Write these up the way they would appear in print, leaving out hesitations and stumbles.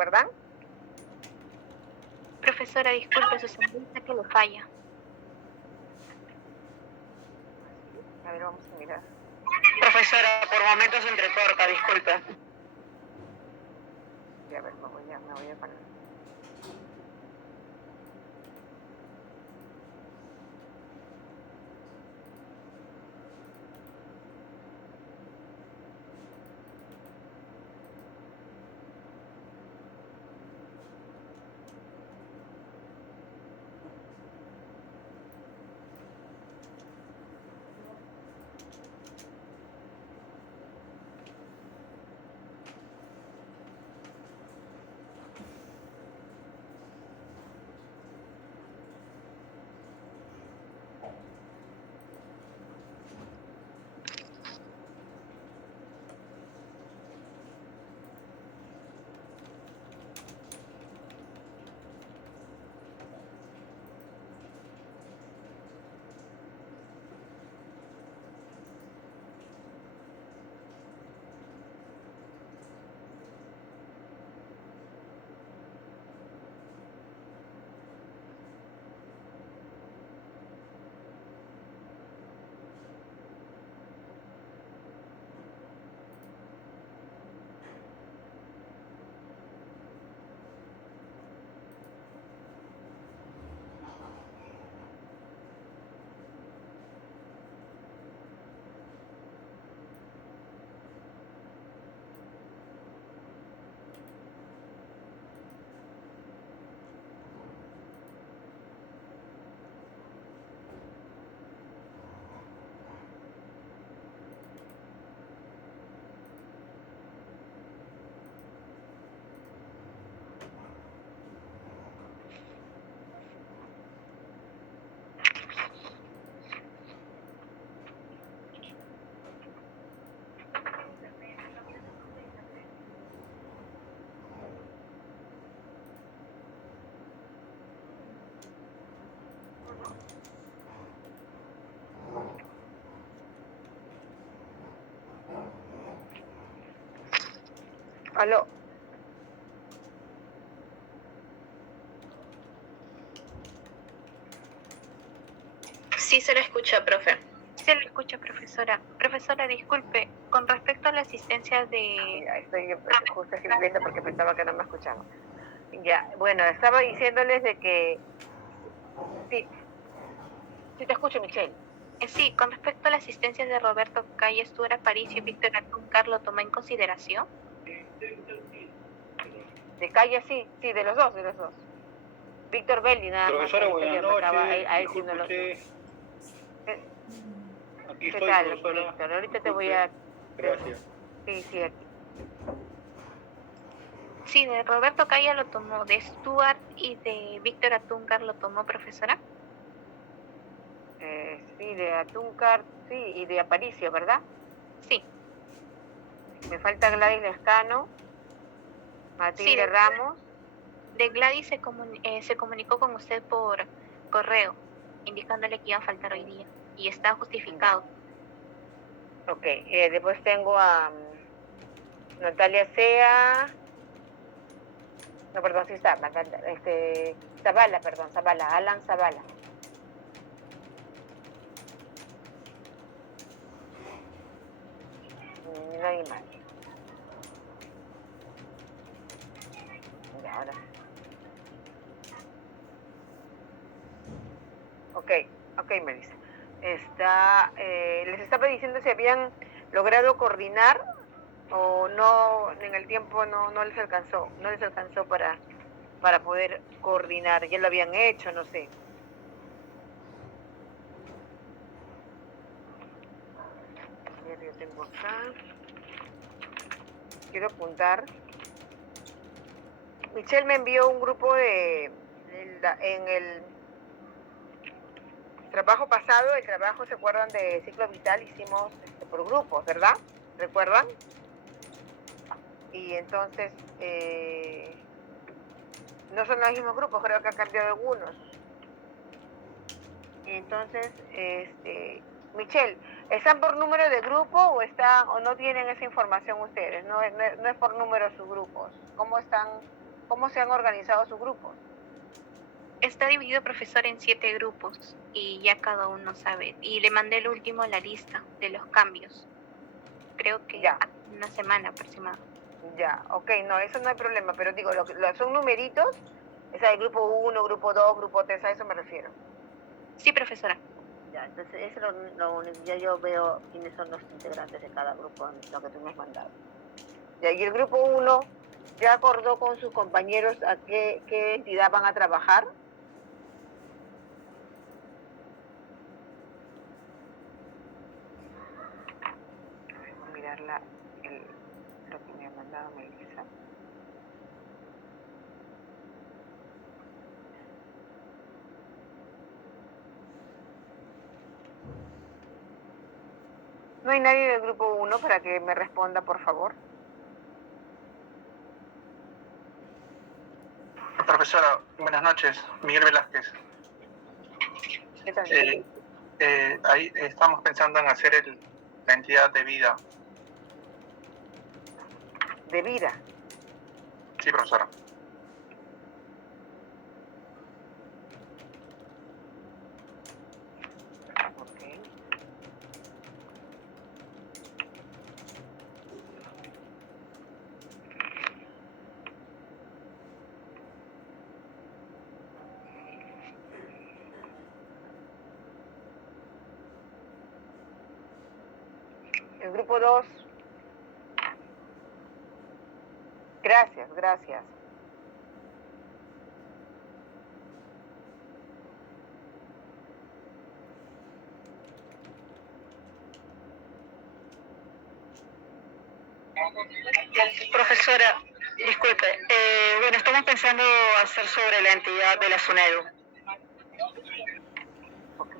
¿recuerdan? Profesora, disculpe, su señal dice que le falla. A ver, vamos a mirar. Profesora, por momentos se entrecorta, disculpe. Sí, a ver, me voy a poner. Aló. Sí, se lo escucha, profe. Se lo escucha, profesora. Profesora, disculpe, con respecto a la asistencia de... Ya, estoy justo escribiendo porque pensaba que no me escuchaba. Ya, bueno, estaba diciéndoles de que... Sí, sí te escucho, Michelle. Sí, con respecto a la asistencia de Roberto Calle, Stuart Aparicio y Víctor Atúncar, ¿lo tomó en consideración? De Calle sí, de los dos, Víctor Belli, nada más. Profesora, buenas noches. A él sí no lo... Aquí ¿Qué estoy, tal, profesora? Víctor? Ahorita Disculpe. te voy a... Gracias. Sí, aquí. Sí, de Roberto Calle lo tomó, de Stuart y de Víctor Atúncar lo tomó, profesora. Sí, de Atúncar, sí, y de Aparicio, ¿verdad? Sí. Me falta Gladys Lescano, Matilde Ramos. De Gladys se comunicó con usted por correo, indicándole que iba a faltar hoy día, y está justificado. Ok, después tengo a Natalia Sea... No, perdón, sí está, Zavala, Alan Zavala. Nadie más. Ya, ahora. Ok, Melissa. Les estaba diciendo si habían logrado coordinar o no, en el tiempo no les alcanzó para poder coordinar. Ya lo habían hecho, no sé. Yo tengo acá. Quiero apuntar. Michelle me envió un grupo en el trabajo pasado, el trabajo, ¿se acuerdan de ciclo vital? Hicimos por grupos, ¿verdad? ¿Recuerdan? Y entonces, no son los mismos grupos, creo que han cambiado algunos. Y entonces, Michelle, ¿están por número de grupo o no tienen esa información ustedes? No es por número sus grupos. ¿Cómo están ¿Cómo se han organizado sus grupos? Está dividido, profesor, en 7 grupos y ya cada uno sabe. Y le mandé el último la lista de los cambios. Creo que Ya. hace una semana aproximadamente. Ya, ok, no, eso no hay problema, pero digo, son numeritos, o sea, el grupo 1, grupo 2, grupo 3, a eso me refiero. Sí, profesora. Ya, entonces eso es lo único, ya yo veo quiénes son los integrantes de cada grupo, lo que tú me has mandado. Ya, y el grupo 1 ya acordó con sus compañeros a qué entidad van a trabajar. Voy a mirar lo que me ha mandado Melissa. ¿No hay nadie del grupo 1 para que me responda, por favor? Profesora, buenas noches. Miguel Velázquez. ¿Qué tal? Ahí estamos pensando en hacer la entidad de vida. ¿De vida? Sí, profesora. Ok. El grupo 2. Gracias. Profesora, disculpe. Bueno, estamos pensando hacer sobre la entidad de la SUNEDU. Ok.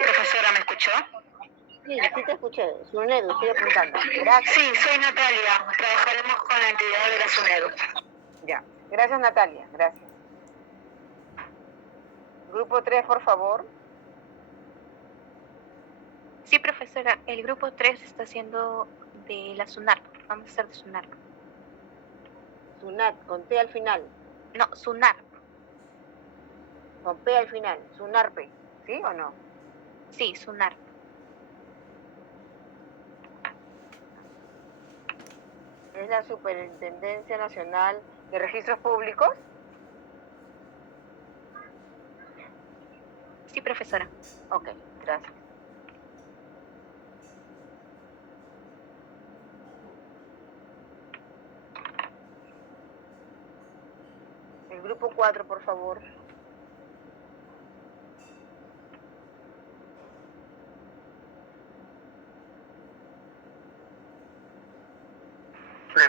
Profesora, ¿me escuchó? Sí te escuché. Sunedu, estoy apuntando. Gracias. Sí, soy Natalia. Trabajaremos con la entidad de la SUNEDU. Ya. Gracias, Natalia. Gracias. Grupo 3, por favor. Sí, profesora, el grupo 3 está haciendo de la SUNARP. Vamos a hacer de SUNARP. Sunat, con T al final. No, SUNARP. Con P al final. Sunarpe. ¿Sí o no? Sí, SUNARP. Es la Superintendencia Nacional de Registros Públicos. Sí, profesora. Ok, gracias. El grupo 4, por favor.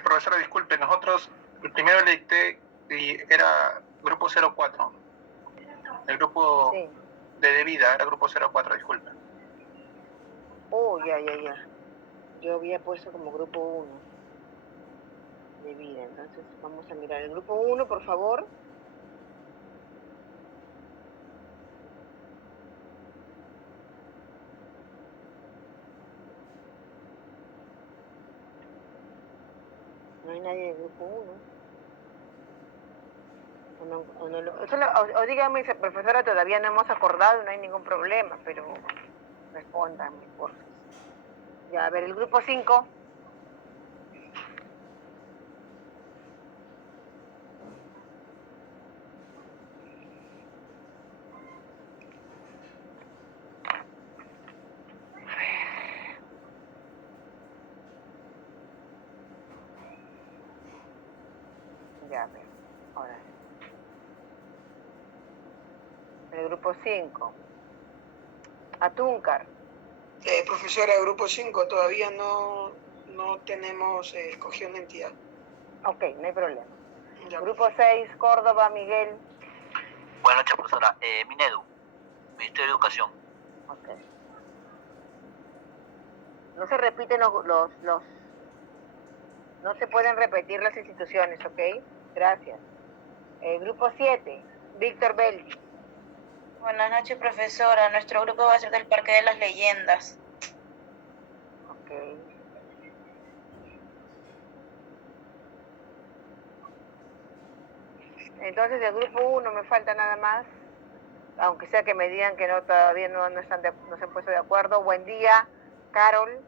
Profesora, disculpe, nosotros el primero le dicté y era grupo 04. El grupo Sí. de vida era grupo 04, disculpe. Oh, ya. Yo había puesto como grupo 1 de vida, entonces vamos a mirar. El grupo 1, por favor. No hay nadie del grupo 1. O dígame, profesora, todavía no hemos acordado, no hay ningún problema, pero respóndanme, por favor. Ya, a ver, el grupo 5. Ya, a ver, ahora sí. El grupo 5. Atúncar. Profesora, grupo 5, todavía no tenemos escogido una entidad. Ok, no hay problema. Ya. Grupo 6, Córdoba, Miguel. Buenas noches, profesora. Minedu, Ministerio de Educación. Ok. No se repiten no se pueden repetir las instituciones, ¿ok? Gracias. Grupo 7, Víctor Belli. Buenas noches, profesora. Nuestro grupo va a ser del Parque de las Leyendas. Ok. Entonces del grupo 1 me falta nada más, aunque sea que me digan que no, todavía no se han puesto de acuerdo. Buen día, Carol.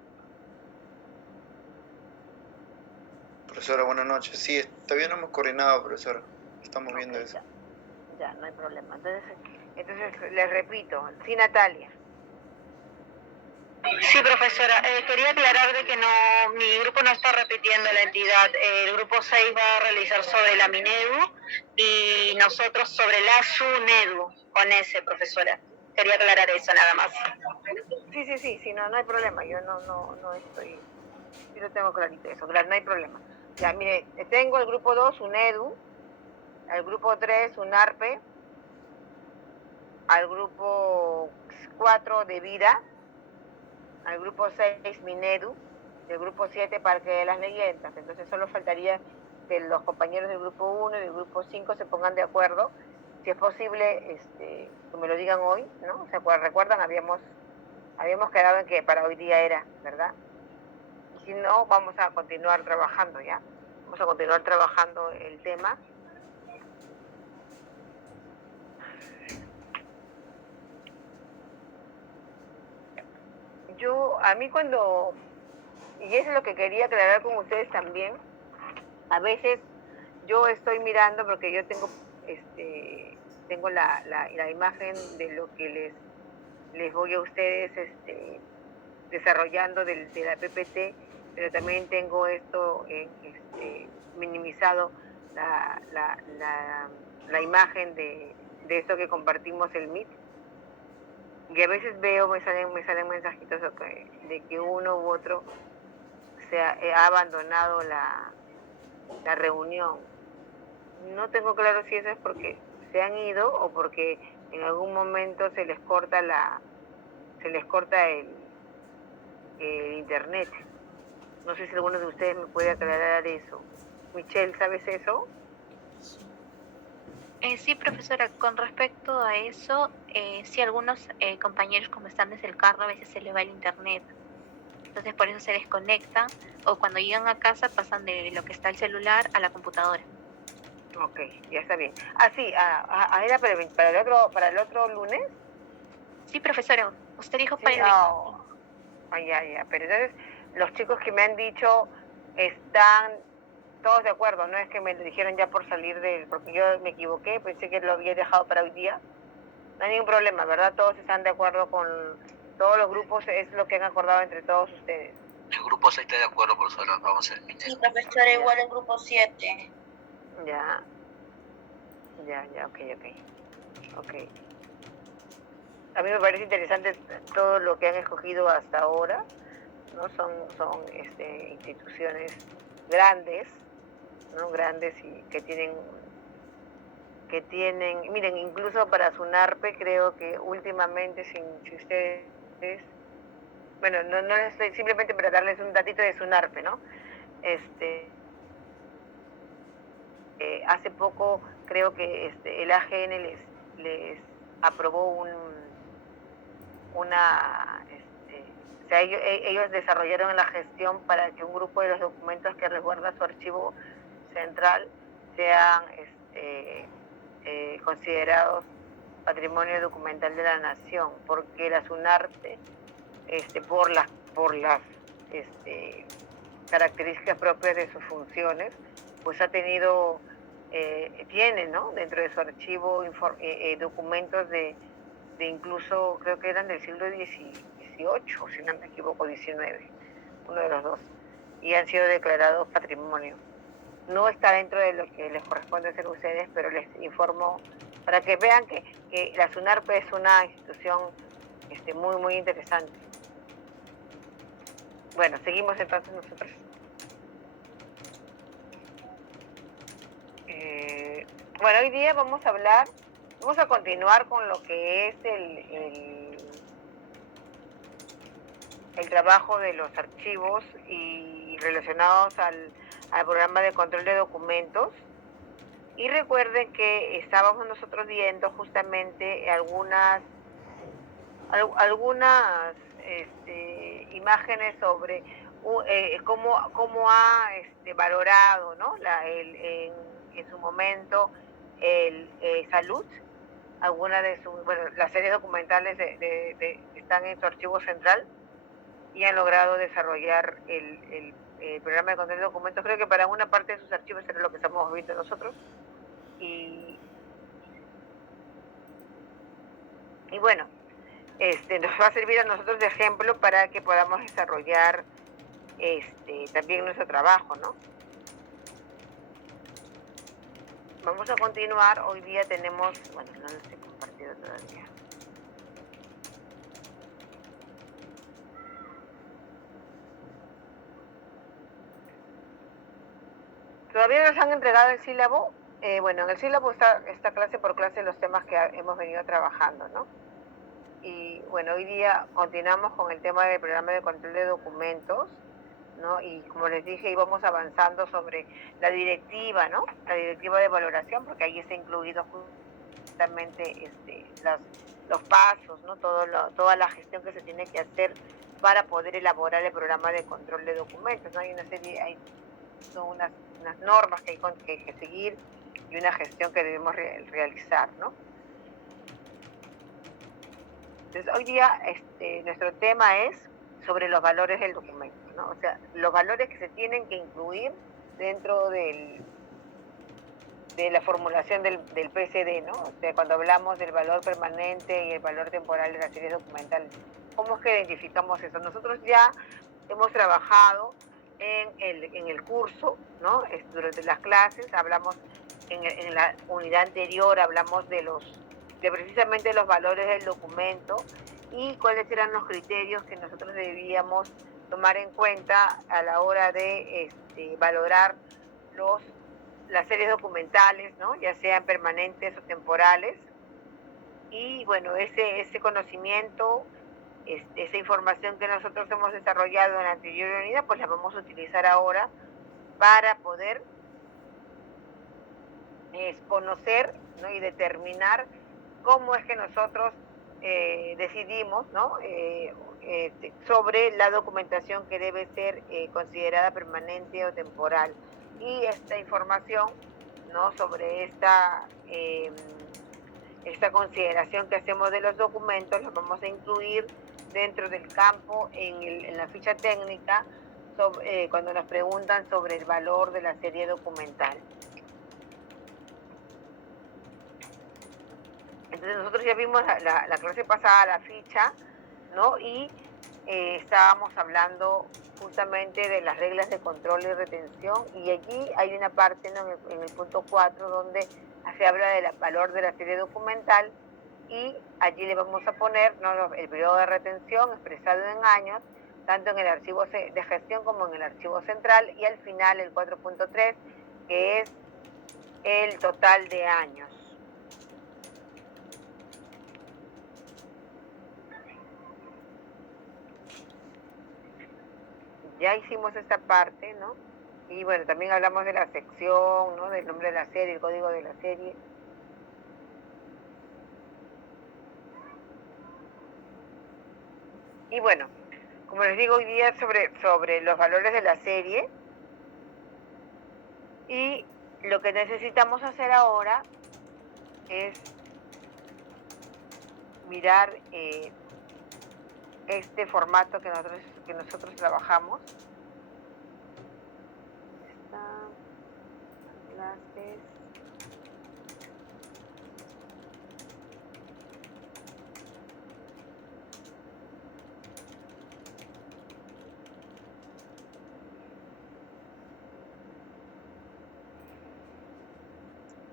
Profesora, buenas noches. Sí, todavía no hemos coordinado, profesora. Estamos viendo eso. Ya, no hay problema. Entonces les repito, sí, Natalia. Sí, profesora. Quería aclarar de que mi grupo no está repitiendo la entidad. El grupo 6 va a realizar sobre la Minedu y nosotros sobre la SUNEDU, con S, profesora. Quería aclarar eso nada más. Sí, no hay problema. Yo no estoy... Yo lo tengo clarito eso, claro, no hay problema. Ya, mire, tengo el grupo 2, UNEDU, el grupo 3, UNARPE, al grupo 4 de Vida, al grupo 6 Minedu, del grupo 7 Parque de las Leyendas. Entonces solo faltaría que los compañeros del grupo 1 y del grupo 5 se pongan de acuerdo. Si es posible, que me lo digan hoy, ¿no? ¿Recuerdan? Habíamos quedado en que para hoy día era, ¿verdad? Y si no, vamos a continuar trabajando, ¿ya? Vamos a continuar trabajando el tema. A mí cuando, y eso es lo que quería aclarar con ustedes también, a veces yo estoy mirando porque yo tengo la imagen de lo que les voy a ustedes desarrollando de la PPT, pero también tengo esto minimizado, la imagen de esto que compartimos el Meet. Y a veces me salen mensajitos de que uno u otro ha abandonado la reunión. No tengo claro si eso es porque se han ido o porque en algún momento se les corta el internet. No sé si alguno de ustedes me puede aclarar eso. Michelle, ¿sabes eso? Sí, profesora, con respecto a eso, sí, algunos compañeros como están desde el carro a veces se les va el internet, entonces por eso se desconectan o cuando llegan a casa pasan de lo que está el celular a la computadora. Ok, ya está bien. Sí, ¿era para el otro lunes? Sí, profesora, usted dijo Sí, para el ya, pero entonces los chicos que me han dicho están todos de acuerdo, no es que me lo dijeron ya por salir porque yo me equivoqué, pensé que lo había dejado para hoy día. No hay ningún problema, ¿verdad? Todos están de acuerdo con todos los grupos, es lo que han acordado entre todos ustedes. El grupo 6 está de acuerdo, profesora. Vamos a hacer. Sí, profesora, igual el grupo 7. Ya, ok. A mí me parece interesante todo lo que han escogido hasta ahora, ¿no? Son instituciones grandes, ¿no? Grandes y que tienen, miren, incluso para SUNARPE creo que últimamente, si ustedes, bueno, no les estoy, simplemente para darles un datito de SUNARPE, ¿no? Hace poco creo que el AGN les aprobó ellos desarrollaron la gestión para que un grupo de los documentos que resguarda su archivo central sean considerados patrimonio documental de la nación, porque la SUNARPE, por las características propias de sus funciones, pues tiene, ¿no? Dentro de su archivo documentos de incluso, creo que eran del siglo XVIII, si no me equivoco, XIX, uno de los dos, y han sido declarados patrimonio. No está dentro de lo que les corresponde hacer a ustedes, pero les informo para que vean que la SUNARPE es una institución muy, muy interesante. Bueno, seguimos entonces nosotros. Bueno, hoy día vamos a continuar con lo que es el trabajo de los archivos y relacionados al programa de control de documentos. Y recuerden que estábamos nosotros viendo justamente algunas imágenes sobre cómo ha valorado, ¿no? En su momento el Salud, algunas de sus, bueno, las series documentales están en su archivo central y han logrado desarrollar el programa de control de documentos. Creo que para una parte de sus archivos era lo que estamos viendo nosotros. Y bueno, nos va a servir a nosotros de ejemplo para que podamos desarrollar también nuestro trabajo, ¿no? Vamos a continuar. Hoy día tenemos, bueno, no los he compartido todavía. Todavía nos han entregado el sílabo. Bueno, en el sílabo está clase por clase los temas que hemos venido trabajando, ¿no? Y bueno, hoy día continuamos con el tema del programa de control de documentos, ¿no? Y como les dije, íbamos avanzando sobre la directiva, ¿no? La directiva de valoración, porque ahí está incluido justamente los pasos, ¿no? Toda la gestión que se tiene que hacer para poder elaborar el programa de control de documentos, ¿no? Hay una serie, son unas normas que hay que seguir y una gestión que debemos realizar, ¿no? Entonces, hoy día nuestro tema es sobre los valores del documento, ¿no? O sea, los valores que se tienen que incluir dentro de la formulación del PSD, ¿no? O sea, cuando hablamos del valor permanente y el valor temporal de la serie documental, ¿cómo es que identificamos eso? Nosotros ya hemos trabajado en el curso, ¿no? Durante las clases hablamos, en la unidad anterior hablamos de precisamente los valores del documento y cuáles eran los criterios que nosotros debíamos tomar en cuenta a la hora de valorar las series documentales, ¿no? Ya sean permanentes o temporales. Y bueno, ese conocimiento, esa información que nosotros hemos desarrollado en la anterior unidad, pues la vamos a utilizar ahora para poder conocer, ¿no? Y determinar cómo es que nosotros decidimos, ¿no? Sobre la documentación que debe ser considerada permanente o temporal. Y esta información, ¿no? Sobre esta consideración que hacemos de los documentos, la vamos a incluir dentro del campo en la ficha técnica cuando nos preguntan sobre el valor de la serie documental. Entonces nosotros ya vimos la clase pasada la ficha, ¿no? Y estábamos hablando justamente de las reglas de control y retención, y allí hay una parte, ¿no? en el punto 4 donde se habla del valor de la serie documental, y allí le vamos a poner, ¿no? el periodo de retención expresado en años, tanto en el archivo de gestión como en el archivo central, y al final el 4.3, que es el total de años. Ya hicimos esta parte, ¿no? Y bueno, también hablamos de la sección, ¿no? Del nombre de la serie, el código de la serie. Y bueno, como les digo hoy día sobre los valores de la serie, y lo que necesitamos hacer ahora es mirar este formato que nosotros trabajamos. Clases.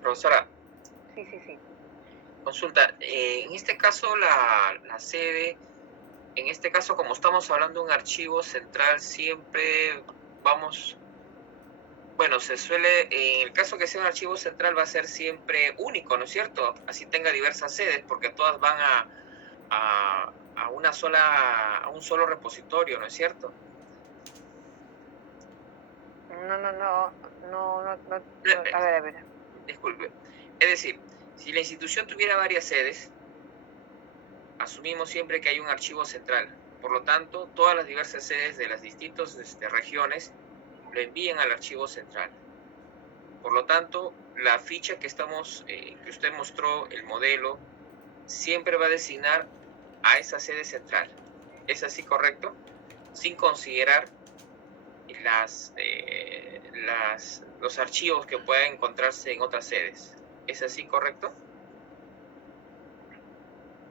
Profesora, Sí. consulta, en este caso la sede, en este caso como estamos hablando de un archivo central, siempre vamos, bueno, se suele, en el caso que sea un archivo central va a ser siempre único, ¿no es cierto? Así tenga diversas sedes, porque todas van a un solo repositorio, ¿no es cierto? No. A ver. Disculpe. Es decir, si la institución tuviera varias sedes, asumimos siempre que hay un archivo central. Por lo tanto, todas las diversas sedes de las distintas regiones lo envían al archivo central. Por lo tanto, la ficha que usted mostró, el modelo, siempre va a designar a esa sede central. ¿Es así correcto? Sin considerar los archivos que puedan encontrarse en otras sedes. ¿Es así correcto?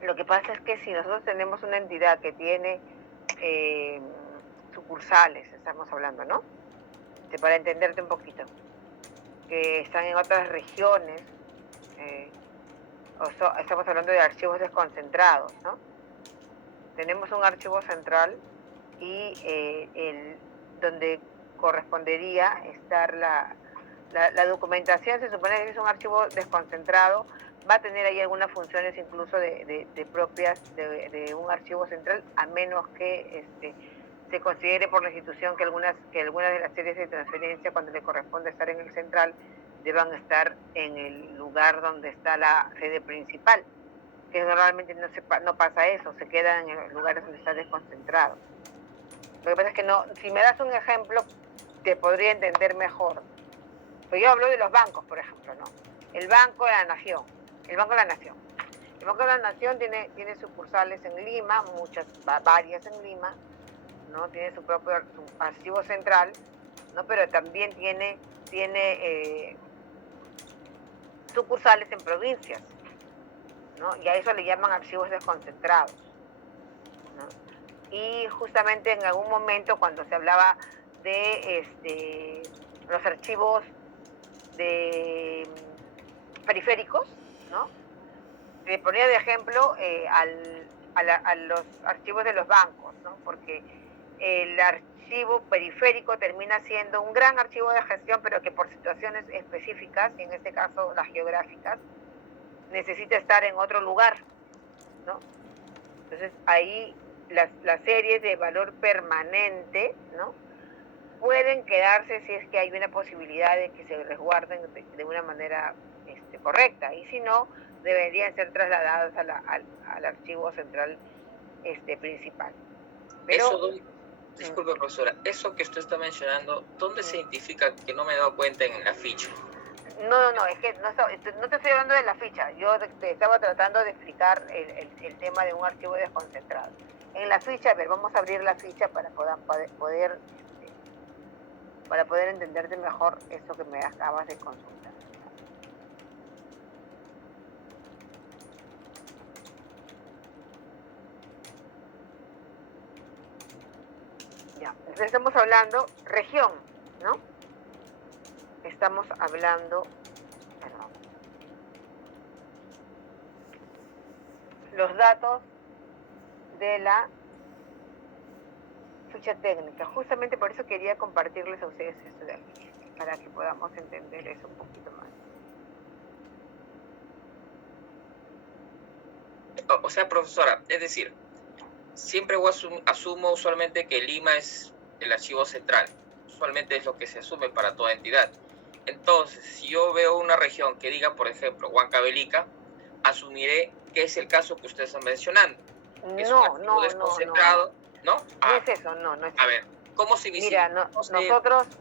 Lo que pasa es que si nosotros tenemos una entidad que tiene sucursales, estamos hablando, ¿no? Para entenderte un poquito, que están en otras regiones, estamos hablando de archivos desconcentrados, ¿no? Tenemos un archivo central y donde correspondería estar la documentación. Se supone que es un archivo desconcentrado, va a tener ahí algunas funciones incluso propias de un archivo central, a menos que se considere por la institución que algunas de las series de transferencia, cuando le corresponde estar en el central, deban estar en el lugar donde está la sede principal, que normalmente no pasa eso, se quedan en lugares donde está desconcentrado. Lo que pasa es que si me das un ejemplo, te podría entender mejor. Pues yo hablo de los bancos, por ejemplo, ¿no? El Banco de la Nación. El Banco de la Nación. El Banco de la Nación tiene sucursales en Lima, varias en Lima, ¿no? Tiene su propio archivo central, ¿no? Pero también tiene sucursales en provincias, ¿no? Y a eso le llaman archivos desconcentrados, ¿no? Y justamente en algún momento, cuando se hablaba de los archivos periféricos, ¿no? Se ponía de ejemplo a los archivos de los bancos, ¿no? Porque el archivo periférico termina siendo un gran archivo de gestión, pero que por situaciones específicas, y en este caso las geográficas, necesita estar en otro lugar, ¿no? Entonces ahí las series de valor permanente, ¿no? Pueden quedarse si es que hay una posibilidad de que se resguarden de una manera correcta, y si no, deberían ser trasladadas al archivo central principal. Pero, disculpe, profesora, eso que usted está mencionando, ¿dónde se identifica? Que no me he dado cuenta en la ficha. No, es que no te estoy hablando de la ficha, yo te estaba tratando de explicar el tema de un archivo desconcentrado. En la ficha, a ver, vamos a abrir la ficha para poder entenderte mejor eso que me acabas de consultar. Ya, entonces estamos hablando región, ¿no? Estamos hablando, los datos de la ficha técnica. Justamente por eso quería compartirles a ustedes esto de aquí, para que podamos entender eso un poquito más. O sea, profesora, es decir, siempre asumo usualmente que Lima es el archivo central. Usualmente es lo que se asume para toda entidad. Entonces, si yo veo una región que diga, por ejemplo, Huancavelica, asumiré que es el caso que ustedes están mencionando. Es un archivo desconcentrado, ¿no? No es eso, no es eso. A ver, ¿cómo se visibiliza? Mira,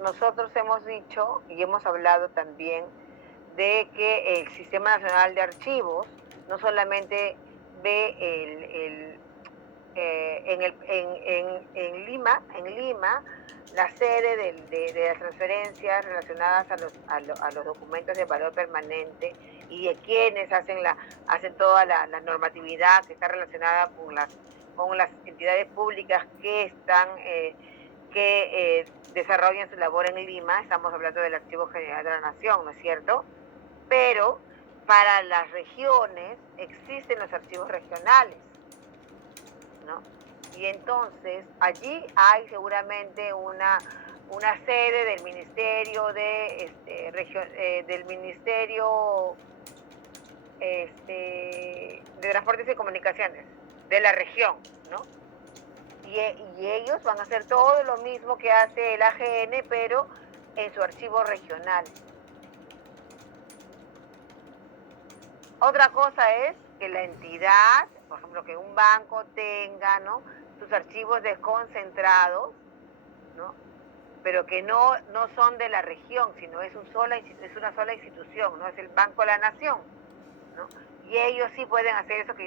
nosotros hemos dicho y hemos hablado también de que el Sistema Nacional de Archivos no solamente ve en Lima, la sede de las transferencias relacionadas a los documentos de valor permanente y de quienes hacen toda la normatividad que está relacionada con las entidades públicas que desarrollan su labor en Lima. Estamos hablando del Archivo General de la Nación, ¿no es cierto? Pero para las regiones existen los archivos regionales, ¿no? Y entonces allí hay seguramente una sede del Ministerio del Ministerio de Transportes y Comunicaciones de la región, ¿no? Y ellos van a hacer todo lo mismo que hace el AGN, pero en su archivo regional. Otra cosa es que la entidad, por ejemplo, que un banco tenga, ¿no?, sus archivos desconcentrados, ¿no? Pero que no son de la región, sino es una sola institución, ¿no? Es el Banco de la Nación, ¿no? Y ellos sí pueden hacer eso que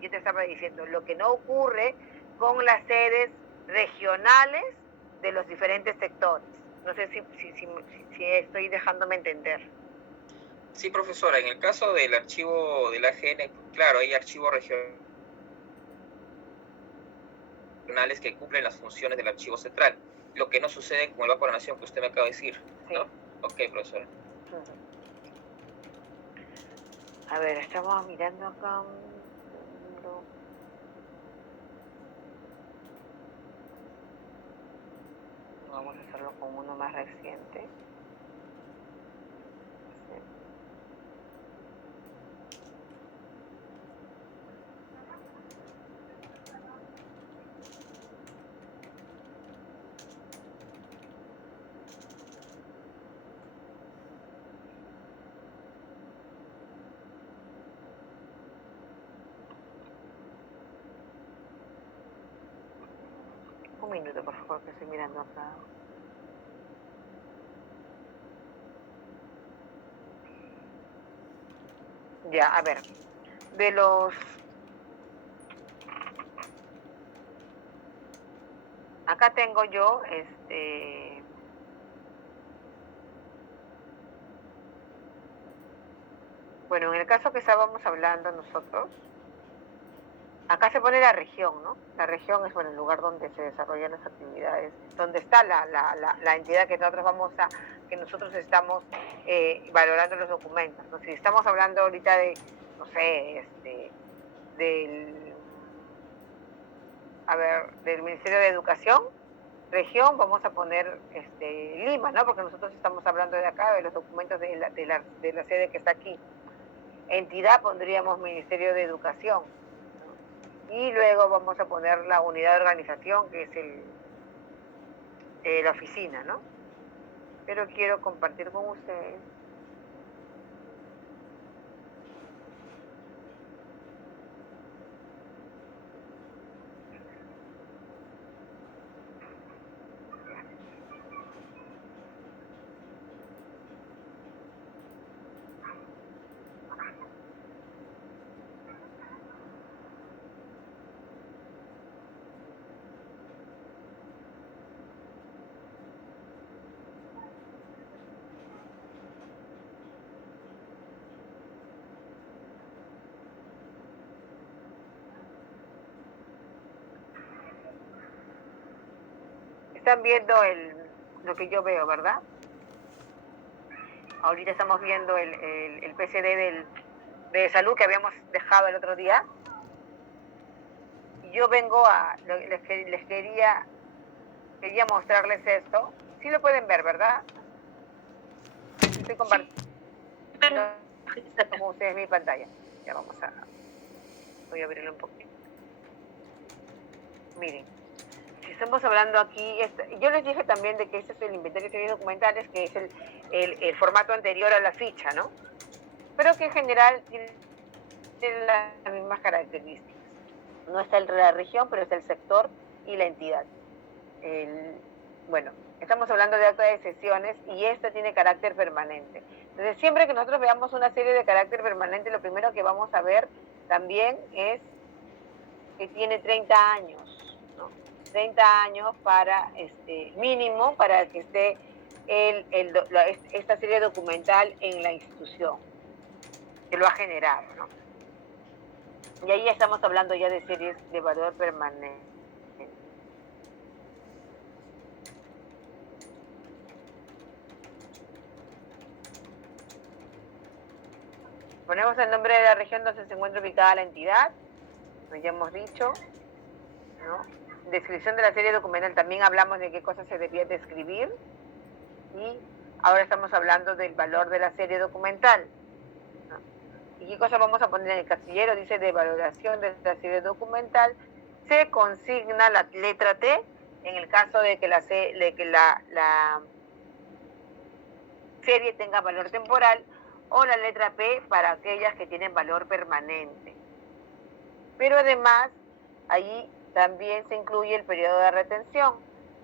yo te estaba diciendo, lo que no ocurre con las sedes regionales de los diferentes sectores. No sé si estoy dejándome entender. Sí, profesora, en el caso del archivo del AGN, claro, hay archivos regionales que cumplen las funciones del archivo central, lo que no sucede con el Banco de la Nación que usted me acaba de decir, ¿no? Sí. Ok, profesora. A ver, estamos mirando acá. Vamos a hacerlo con uno más reciente. Un minuto, por favor, que estoy mirando acá. Ya, a ver, de los... Acá tengo yo, bueno, en el caso que estábamos hablando nosotros, acá se pone la región, ¿no? La región es, bueno, el lugar donde se desarrollan las actividades, donde está la entidad que nosotros estamos valorando los documentos, ¿no? Si estamos hablando ahorita de, no sé, del Ministerio de Educación, región, vamos a poner Lima, ¿no? Porque nosotros estamos hablando de acá, de los documentos de la sede que está aquí. Entidad pondríamos Ministerio de Educación, ¿no? Y luego vamos a poner la unidad de organización, que es la oficina, ¿no? Pero quiero compartir con ustedes. Están viendo lo que yo veo, ¿verdad? Ahorita estamos viendo el PCD de salud que habíamos dejado el otro día. Yo vengo les quería mostrarles esto. Sí lo pueden ver, ¿verdad? Estoy compartiendo con ustedes mi pantalla. Ya voy a abrirlo un poquito. Miren. Si estamos hablando aquí, yo les dije también de que este es el inventario de series documentales, que es el formato anterior a la ficha, ¿no? Pero que en general tiene las mismas características. No está la región, pero está el sector y la entidad. Bueno, estamos hablando de acta de sesiones y esta tiene carácter permanente. Entonces, siempre que nosotros veamos una serie de carácter permanente, lo primero que vamos a ver también es que tiene 30 años. 30 años para mínimo para que esté esta serie documental en la institución que lo ha generado, ¿no? Y ahí estamos hablando ya de series de valor permanente. Ponemos el nombre de la región donde se encuentra ubicada la entidad, como ya hemos dicho, ¿no? Descripción de la serie documental, también hablamos de qué cosas se debía describir y ahora estamos hablando del valor de la serie documental, ¿no? ¿Y qué cosa vamos a poner en el casillero? Dice de valoración de la serie documental, se consigna la letra T en el caso de que la serie tenga valor temporal, o la letra P para aquellas que tienen valor permanente. Pero además, ahí también se incluye el periodo de retención,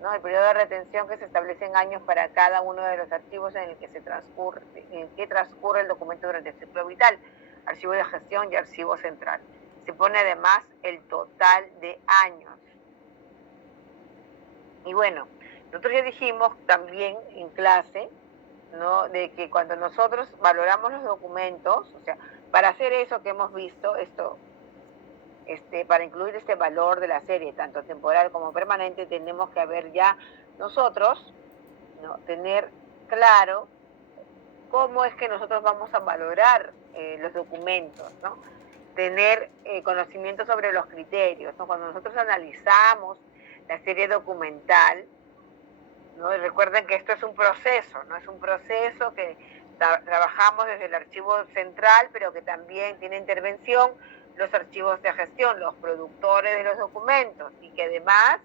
¿no? El periodo de retención que se establece en años para cada uno de los archivos en el que transcurre el documento durante el ciclo vital, archivo de gestión y archivo central. Se pone además el total de años. Y bueno, nosotros ya dijimos también en clase, ¿no?, de que cuando nosotros valoramos los documentos, o sea, para hacer eso que hemos visto, para incluir este valor de la serie, tanto temporal como permanente, tenemos que haber ya nosotros, ¿no?, tener claro cómo es que nosotros vamos a valorar los documentos, ¿no? Tener conocimiento sobre los criterios, ¿no? Cuando nosotros analizamos la serie documental, ¿no? Y recuerden que esto es un proceso, ¿no? Es un proceso que trabajamos desde el archivo central, pero que también tiene intervención los archivos de gestión, los productores de los documentos, y que además,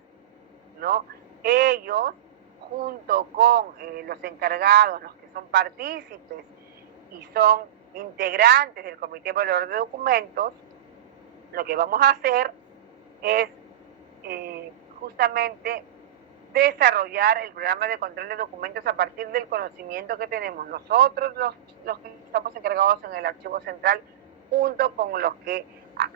¿no?, ellos, junto con los encargados, los que son partícipes y son integrantes del Comité Evaluador de Documentos, lo que vamos a hacer es justamente desarrollar el programa de control de documentos a partir del conocimiento que tenemos nosotros, los que estamos encargados en el archivo central, junto con los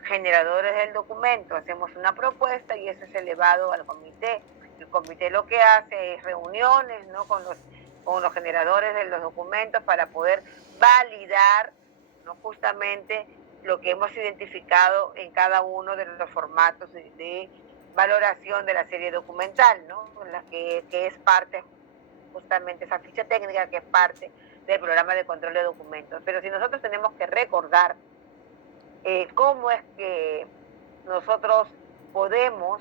generadores del documento. Hacemos una propuesta y eso es elevado al comité. El comité lo que hace es reuniones, ¿no?, con los generadores de los documentos para poder validar, ¿no?, justamente lo que hemos identificado en cada uno de los formatos de valoración de la serie documental, ¿no?, la que es parte, justamente esa ficha técnica que es parte del programa de control de documentos. Pero si nosotros tenemos que recordar cómo es que nosotros podemos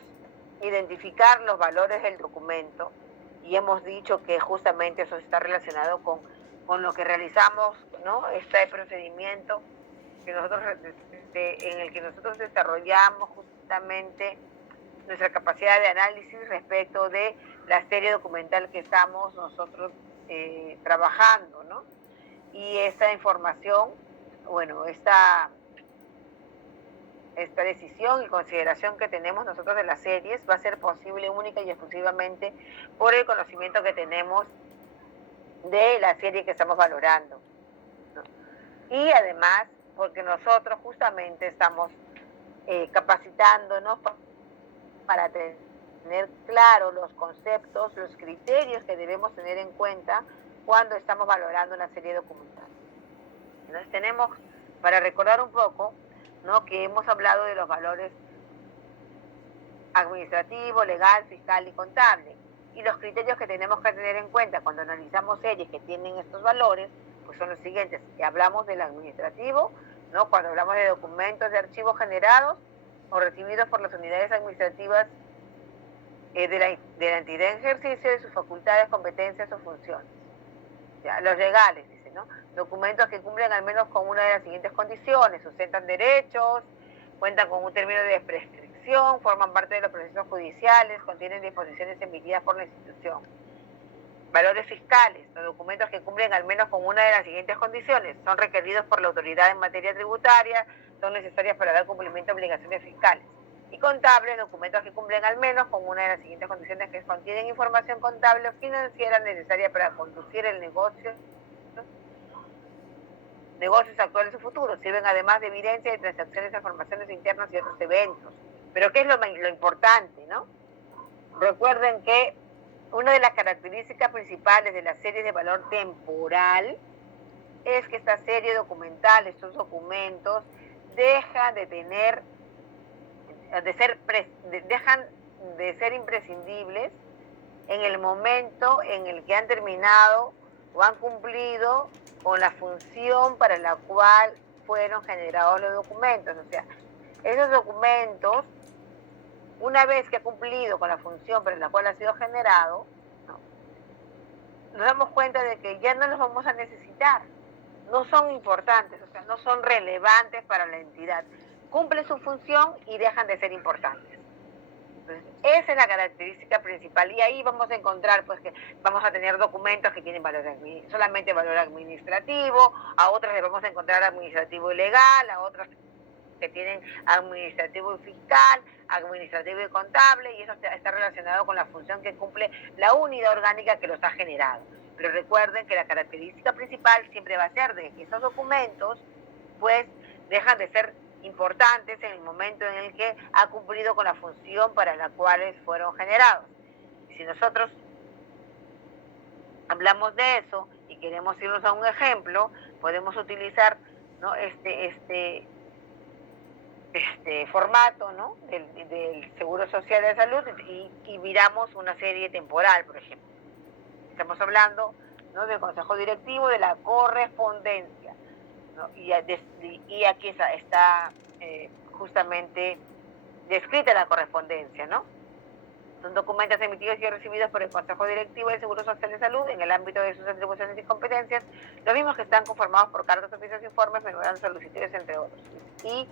identificar los valores del documento, y hemos dicho que justamente eso está relacionado con lo que realizamos, ¿no?, este procedimiento que nosotros, en el que nosotros desarrollamos justamente nuestra capacidad de análisis respecto de la serie documental que estamos nosotros trabajando, ¿no? Y esta información, bueno, esta decisión y consideración que tenemos nosotros de las series va a ser posible única y exclusivamente por el conocimiento que tenemos de la serie que estamos valorando, ¿no? Y además porque nosotros justamente estamos capacitándonos para tener claro los conceptos, los criterios que debemos tener en cuenta cuando estamos valorando una serie documental. Entonces tenemos, para recordar un poco, ¿no?, que hemos hablado de los valores administrativo, legal, fiscal y contable. Y los criterios que tenemos que tener en cuenta cuando analizamos series que tienen estos valores, pues son los siguientes. Y hablamos del administrativo, ¿no?, cuando hablamos de documentos de archivos generados o recibidos por las unidades administrativas de la entidad en ejercicio de sus facultades, competencias o funciones. Ya, los legales, dice, ¿no?, documentos que cumplen al menos con una de las siguientes condiciones: sustentan derechos, cuentan con un término de prescripción, forman parte de los procesos judiciales, contienen disposiciones emitidas por la institución. Valores fiscales: los documentos que cumplen al menos con una de las siguientes condiciones, son requeridos por la autoridad en materia tributaria, son necesarias para dar cumplimiento a obligaciones fiscales. Y contables: documentos que cumplen al menos con una de las siguientes condiciones, que contienen información contable o financiera necesaria para conducir el negocios actuales o futuros. Sirven además de evidencia de transacciones, informaciones internas y otros eventos. Pero ¿qué es lo importante, no? Recuerden que una de las características principales de las series de valor temporal es que esta serie documental, estos documentos, dejan de ser imprescindibles en el momento en el que han terminado o han cumplido con la función para la cual fueron generados los documentos. O sea, esos documentos, una vez que ha cumplido con la función para la cual ha sido generado, ¿no?, nos damos cuenta de que ya no los vamos a necesitar. No son importantes, o sea, no son relevantes para la entidad. Cumplen su función y dejan de ser importantes. Entonces, esa es la característica principal, y ahí vamos a encontrar, pues, que vamos a tener documentos que tienen solamente valor administrativo, a otros le vamos a encontrar administrativo y legal, a otros que tienen administrativo y fiscal, administrativo y contable, y eso está relacionado con la función que cumple la unidad orgánica que los ha generado. Pero recuerden que la característica principal siempre va a ser de que esos documentos pues dejan de ser importantes en el momento en el que ha cumplido con la función para la cual fueron generados. Y si nosotros hablamos de eso y queremos irnos a un ejemplo, podemos utilizar, ¿no?, este formato, ¿no?, del Seguro Social de Salud y miramos una serie temporal, por ejemplo. Estamos hablando, ¿no?, del Consejo Directivo, de la correspondencia, ¿no? Y aquí está justamente descrita la correspondencia, ¿no? Son documentos emitidos y recibidos por el Consejo Directivo del Seguro Social de Salud en el ámbito de sus atribuciones y competencias, los mismos que están conformados por cartas, oficios, informes, memorandos solicitudes, entre otros. Y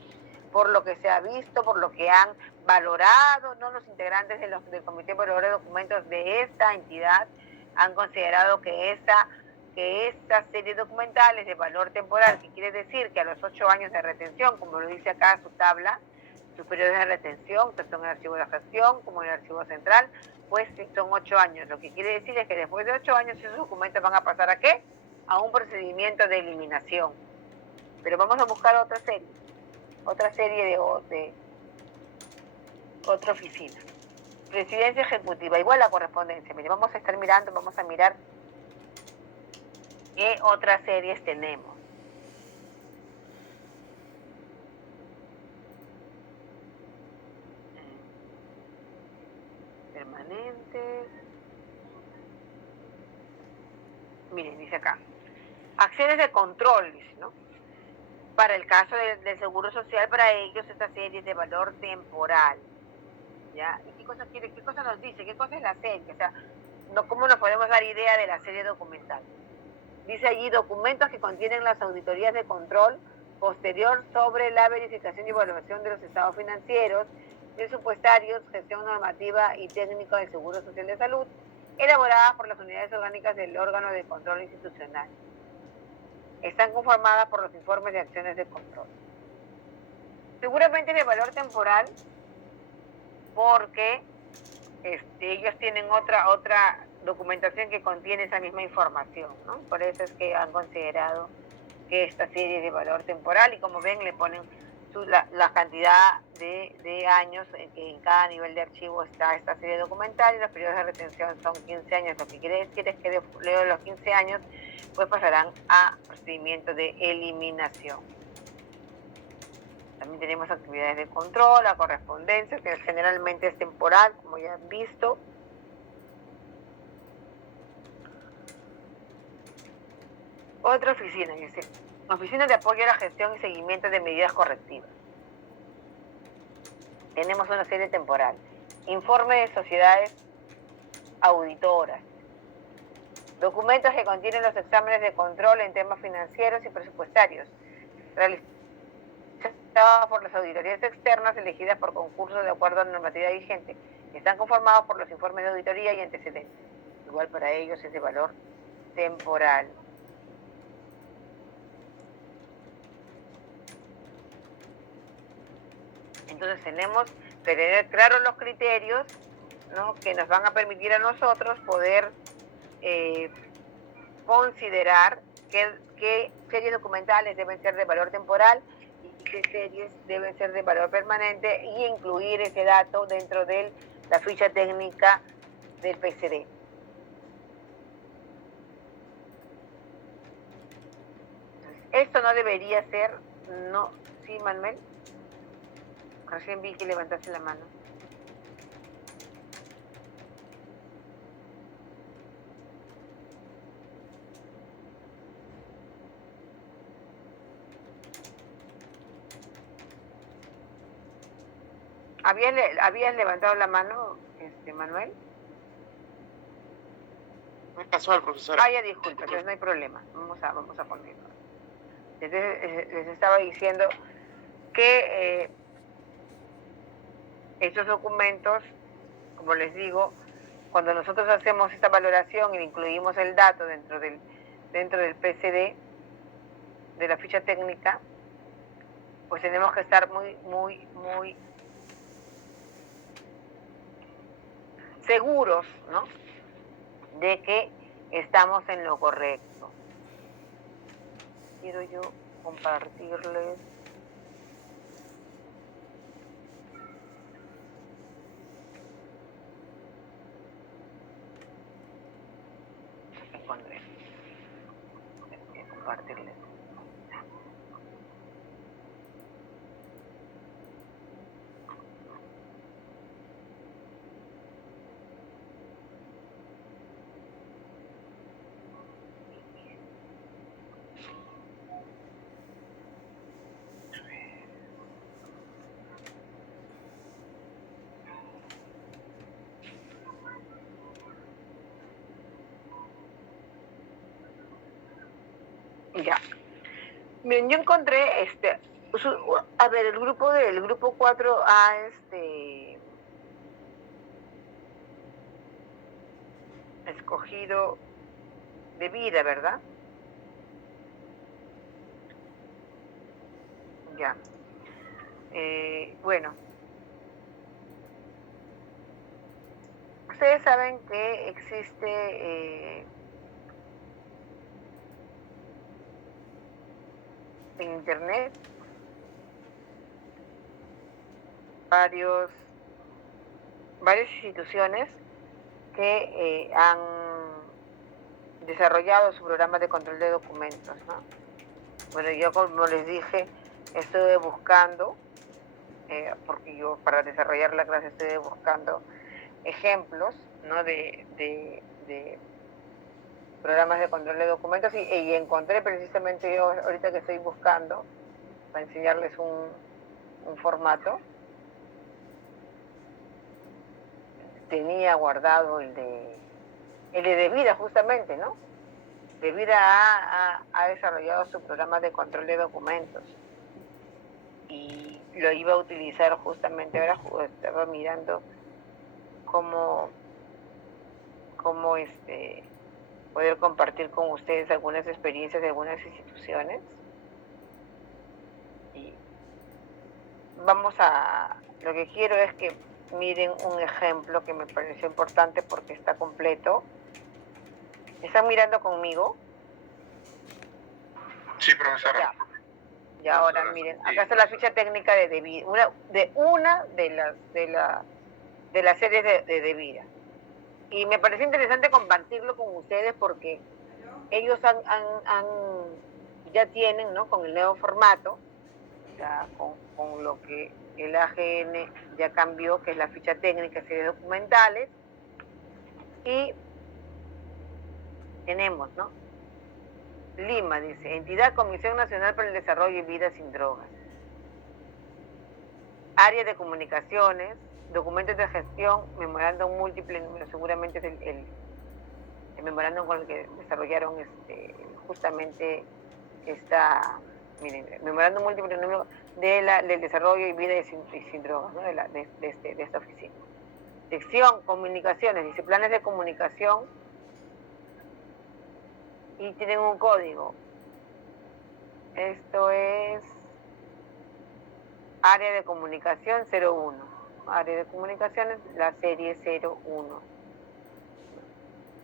por lo que se ha visto, por lo que han valorado, ¿no?, los integrantes del Comité de Valor de Documentos de esta entidad, han considerado que esta serie documental es de valor temporal, que quiere decir que a los 8 años de retención, como lo dice acá su tabla, sus periodos de retención, tanto en el archivo de gestión como en el archivo central, pues son 8 años. Lo que quiere decir es que después de 8 años esos documentos van a pasar ¿a qué? A un procedimiento de eliminación. Pero vamos a buscar otra serie de otra oficina. Presidencia ejecutiva, igual la correspondencia. Mire, vamos a estar mirando, vamos a mirar qué otras series tenemos. Permanente. Miren, dice acá. Acciones de control, dice, ¿no? Para el caso del Seguro Social, para ellos esta serie es de valor temporal. ¿Ya? ¿Y qué cosa nos dice? ¿Qué cosa es la serie? O sea, ¿cómo nos podemos dar idea de la serie documental? Dice allí documentos que contienen las auditorías de control posterior sobre la verificación y evaluación de los estados financieros, presupuestarios, gestión normativa y técnico del Seguro Social de Salud, elaboradas por las unidades orgánicas del órgano de control institucional. Están conformadas por los informes de acciones de control. Seguramente de valor temporal, porque ellos tienen otra documentación que contiene esa misma información, ¿no? Por eso es que han considerado que esta serie es de valor temporal, y como ven le ponen la cantidad de años que en cada nivel de archivo está esta serie documental, y los periodos de retención son 15 años. Lo que quiere decir es que luego de los 15 años pues pasarán a procedimiento de eliminación. También tenemos actividades de control, la correspondencia, que generalmente es temporal, como ya han visto. Otra oficina, dice, oficina de apoyo a la gestión y seguimiento de medidas correctivas. Tenemos una serie temporal. Informe de sociedades auditoras. Documentos que contienen los exámenes de control en temas financieros y presupuestarios, realizados por las auditorías externas elegidas por concurso de acuerdo a la normativa vigente, que están conformados por los informes de auditoría y antecedentes. Igual para ellos es de valor temporal. Entonces tenemos que tener claros los criterios, ¿no?, que nos van a permitir a nosotros poder considerar qué series documentales deben ser de valor temporal y qué series deben ser de valor permanente, y incluir ese dato dentro de la ficha técnica del PCD. Esto no debería ser, no, ¿sí, Manuel? Recién vi que levantaste la mano. ¿Habías levantado la mano, Manuel? Es casual, profesora. Ah, ya, disculpa, entonces no hay problema. Vamos a ponerlo. Les estaba diciendo que estos documentos, como les digo, cuando nosotros hacemos esta valoración y incluimos el dato dentro del PCD, de la ficha técnica, pues tenemos que estar muy seguros, ¿no?, de que estamos en lo correcto. Quiero yo compartirles encontré. Voy a compartirles. Ya. Bien, yo encontré a ver, el grupo 4 ha escogido de vida, ¿verdad? Ya. Bueno, ustedes saben que existe en internet varias instituciones que han desarrollado su programa de control de documentos, ¿no? Bueno, yo, como les dije, estuve buscando, porque yo para desarrollar la clase estuve buscando ejemplos, ¿no?, de programas de control de documentos y encontré precisamente, yo ahorita que estoy buscando para enseñarles un formato, tenía guardado el de vida, justamente, ¿no? De vida ha desarrollado su programa de control de documentos y lo iba a utilizar justamente ahora. Estaba mirando cómo poder compartir con ustedes algunas experiencias de algunas instituciones. Y lo que quiero es que miren un ejemplo que me pareció importante porque está completo. ¿Están mirando conmigo? Sí, profesora. Ya. Y ahora miren, acá está la ficha técnica de una de las series de vida. Y me pareció interesante compartirlo con ustedes porque ellos ya tienen, ¿no?, con el nuevo formato, ya con lo que el AGN ya cambió, que es la ficha técnica, series documentales, y tenemos, ¿no?, Lima, dice, entidad Comisión Nacional para el Desarrollo y Vida sin Drogas. Área de comunicaciones, documentos de gestión, memorándum múltiple, seguramente es el memorándum con el que desarrollaron justamente memorándum múltiple número del desarrollo y vida sin drogas, ¿no?, de esta oficina. Sección comunicaciones, dice planes de comunicación, y tienen un código. Esto es área de comunicación 01. Área de comunicaciones, la serie 01.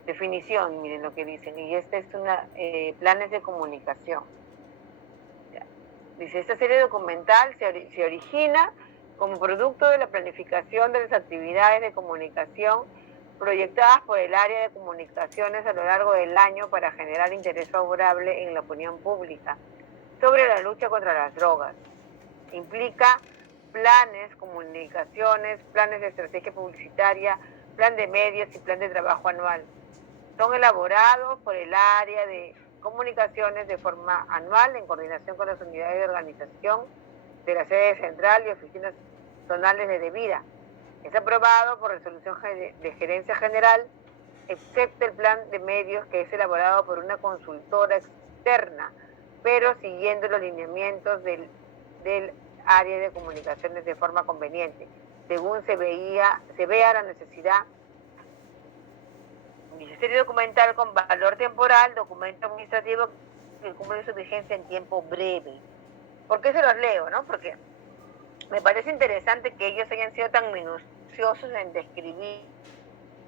Definición, miren lo que dicen. Y esta es planes de comunicación. Ya. Dice, esta serie documental se origina como producto de la planificación de las actividades de comunicación proyectadas por el área de comunicaciones a lo largo del año para generar interés favorable en la opinión pública sobre la lucha contra las drogas. Implica planes, comunicaciones, planes de estrategia publicitaria, plan de medios y plan de trabajo anual. Son elaborados por el área de comunicaciones de forma anual en coordinación con las unidades de organización de la sede central y oficinas zonales de debida. Es aprobado por resolución de gerencia general, excepto el plan de medios que es elaborado por una consultora externa, pero siguiendo los lineamientos del área de comunicaciones de forma conveniente, según se vea la necesidad. Ministerio documental con valor temporal, documento administrativo que cumple su vigencia en tiempo breve. ¿Por qué se los leo, no? Porque me parece interesante que ellos hayan sido tan minuciosos en describir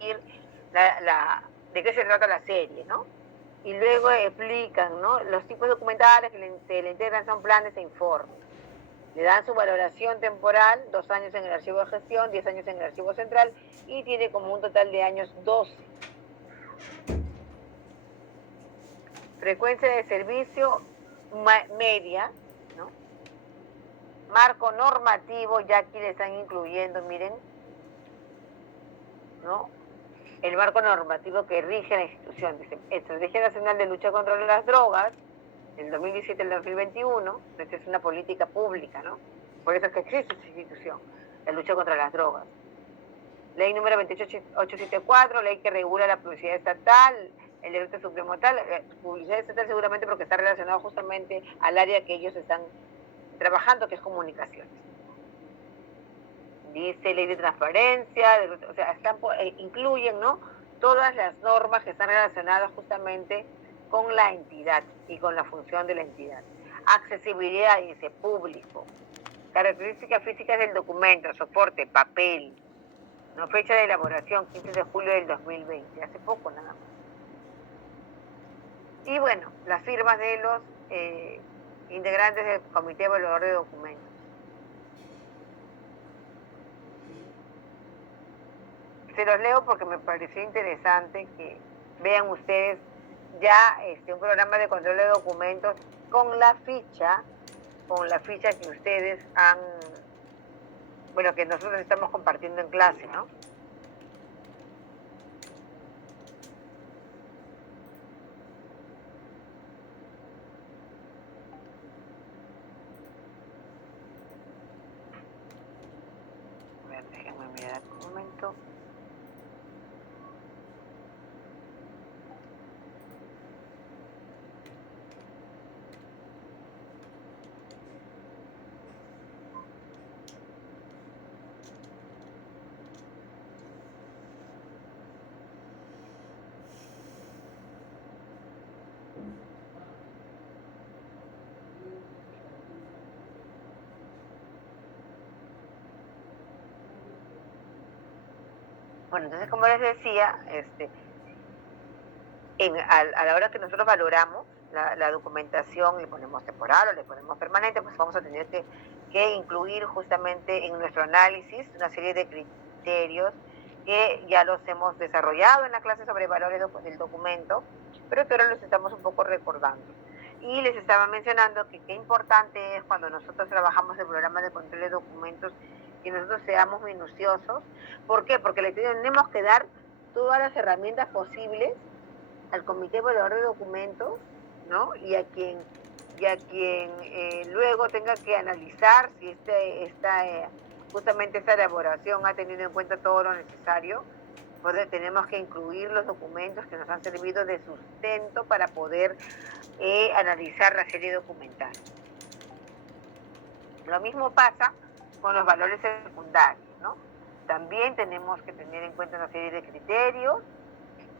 de qué se trata la serie, ¿no? Y luego explican, ¿no? Los tipos documentales que le integran son planes e informes. Le dan su valoración temporal, 2 años en el archivo de gestión, 10 años en el archivo central, y tiene como un total de años 12. Frecuencia de servicio media, ¿no? Marco normativo, ya aquí le están incluyendo, miren, ¿no? El marco normativo que rige la institución. Dice, Estrategia Nacional de Lucha contra las Drogas, del 2017 al 2021, esta es una política pública, ¿no? Por eso es que existe esta institución, la lucha contra las drogas. Ley número 28874, ley que regula la publicidad estatal, el derecho supremo tal, publicidad estatal seguramente porque está relacionado justamente al área que ellos están trabajando, que es comunicaciones. Dice ley de transparencia, o sea, incluyen, ¿no?, todas las normas que están relacionadas justamente con la entidad y con la función de la entidad. Accesibilidad, dice, público. Características físicas del documento, soporte, papel. No, fecha de elaboración, 15 de julio del 2020, hace poco nada más. Y bueno, las firmas de los integrantes del Comité Evaluador de Documentos. Se los leo porque me pareció interesante que vean ustedes ya un programa de control de documentos con la ficha que ustedes han, bueno, que nosotros estamos compartiendo en clase, ¿no? A ver, déjenme mirar un momento. Bueno, entonces, como les decía, a la hora que nosotros valoramos la documentación, le ponemos temporal o le ponemos permanente, pues vamos a tener que incluir justamente en nuestro análisis una serie de criterios que ya los hemos desarrollado en la clase sobre valores del documento, pero que ahora los estamos un poco recordando. Y les estaba mencionando que qué importante es cuando nosotros trabajamos el programa de control de documentos que nosotros seamos minuciosos. ¿Por qué? Porque le tenemos que dar todas las herramientas posibles al Comité Evaluador de Documentos, ¿no? Y a quien luego tenga que analizar si justamente esta elaboración ha tenido en cuenta todo lo necesario. Pues tenemos que incluir los documentos que nos han servido de sustento para poder analizar la serie documental. Lo mismo pasa con los valores secundarios, ¿no? También tenemos que tener en cuenta una serie de criterios,